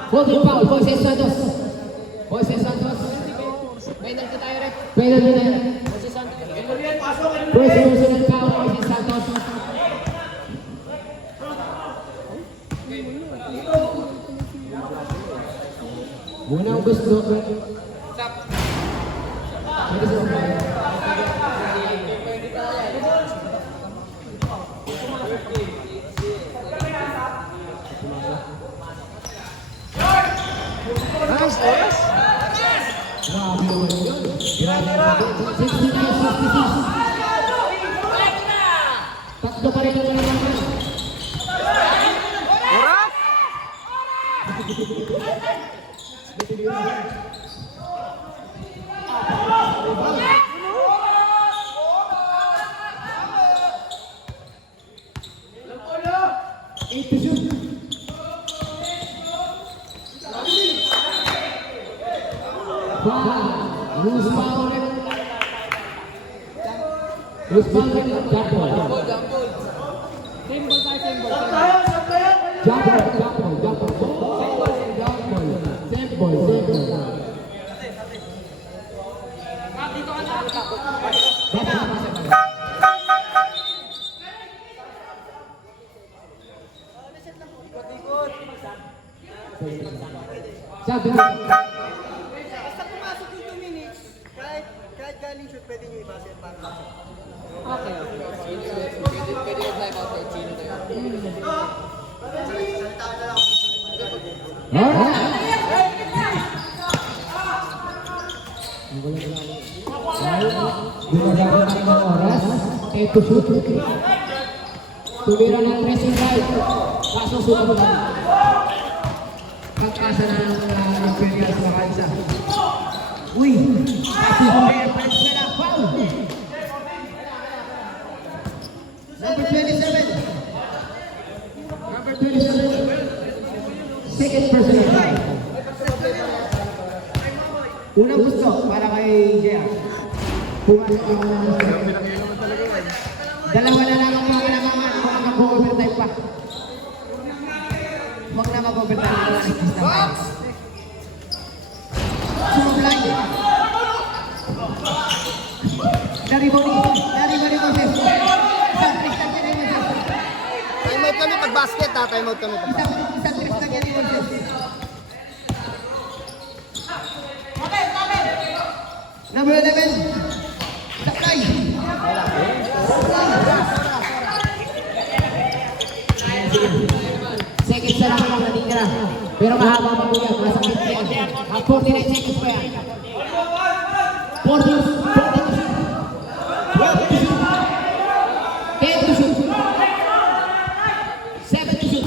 Holding foul, Moises Santos. Penalty tayo rin. Penalty na yan. Personal foul, Moises Santos. Unang gusto. Nice, oras! Grabe naman yun. Grabe naman. 69-66. Tatlo pa rin ang nalaman. Oras! Eight to shoot. Loose foul rin. Loose foul rin. Jump ball. Same ball tayo, same ball. Jump ball. Same ball. Dito ka na. Sabi Basta pumasok yung 2 minutes, kahit galing shoot, pwede nyo i-basket para masok. Okay. Pwede yung time out kay Chino tayo. Gumagana ng mga oras. 8 to shoot. Tumira ng pressing right. Kaso sumunod. Pagkasa na ng Imperial sa kansa. Uy! Kasi Imperial na lang. Foul! Number 27. Second personal foul. Unang gusto para kay Jea. Pumasok ang unang gusto. Dalawa na lang ang mga kinamaman. Huwag mag-overtime pa. Huwag na mag-overtime. Box! Sublime. Nariboni Moses. Time out kami pag basket ha, time out kami pag basket. Isang trip na Gary Moses. Number 11. Sakay. Seconds na lang ang natitira. Pero mahaba pa po yan. Nasa 50 yan. Ang 49 seconds pa yan. 40 to shoot. 10 to shoot. 7 to shoot.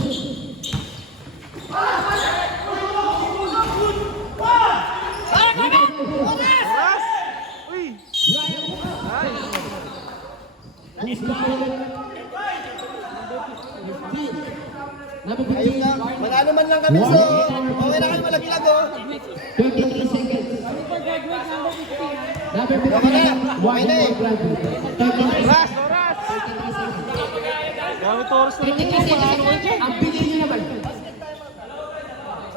Oras! Uy! Ayun na, manalo man lang kami so okay na kayo malaglag oh. 23 seconds. For graduate number 50. Number 15. Okay na eh. 33 Oras! Oras! Gamit oras na lang. 33 seconds. Ang bilhin nyo naman.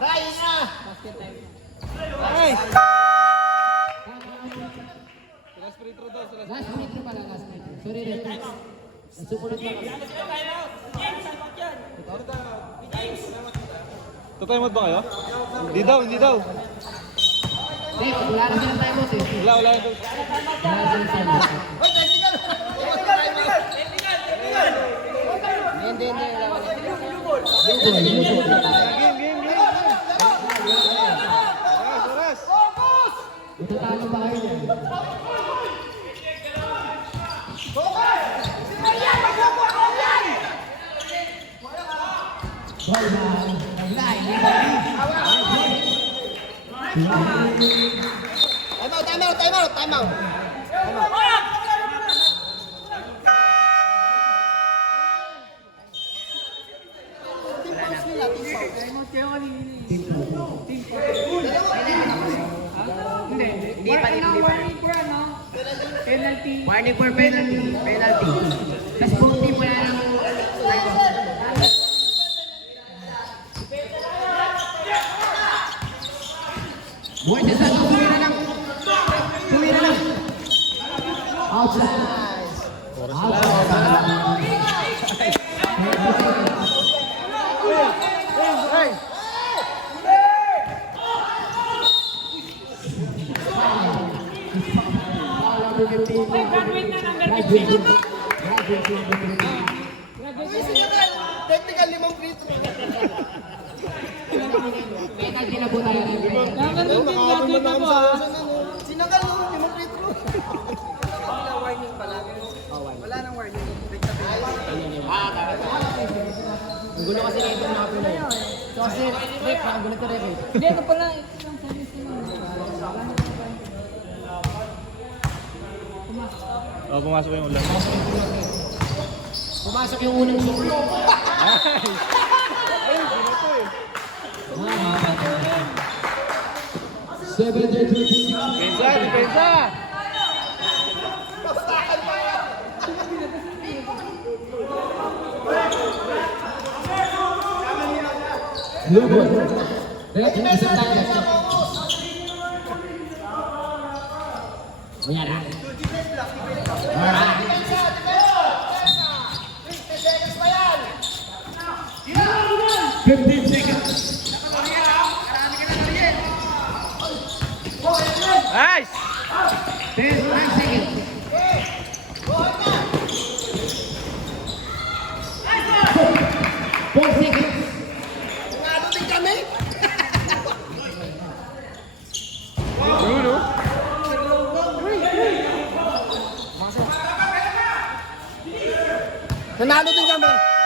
Ray na! Nice! Last free throw daw. Last free throw pala, last free throw. Sorry, Red. Sumunod lang kami. Tataymod ba kayo? Hindi daw, hindi daw. Hindi, wala na silang timeout eh. Wala, wala. Wala silang timeout. Hindi. Game, game, game. Oras. Matatalo ba kayo yan? Ball na line. Time out. Timeout kayo kanina eh. Hindi pa rin. Warning for ano? Penalty. Warning for penalty. Penalty. Tapos both team wala nang Boy, nasa tuwi na lang. Outside. Graduate na number 15. Technical 5 free throw. Penalty na po tayo. Number 15, graduate na po ah. Sinanggal mo 5 free throw. Ang gulo kasi na ito nakapulo. So kasi, Rick, nakagulo to Rick. Hindi, ito pala. Ito lang service ko lang. Oh, pumasok yung ulan. Pumasok yung unang shot. Ayun, binato eh. 7-3. Depensa! Lubot. Rick, isang tayo. Ayan na. Alright. 15 seconds. Nice! 10 seconds. 4 seconds. Ano din kami? Yun, no? Nanalo din kami.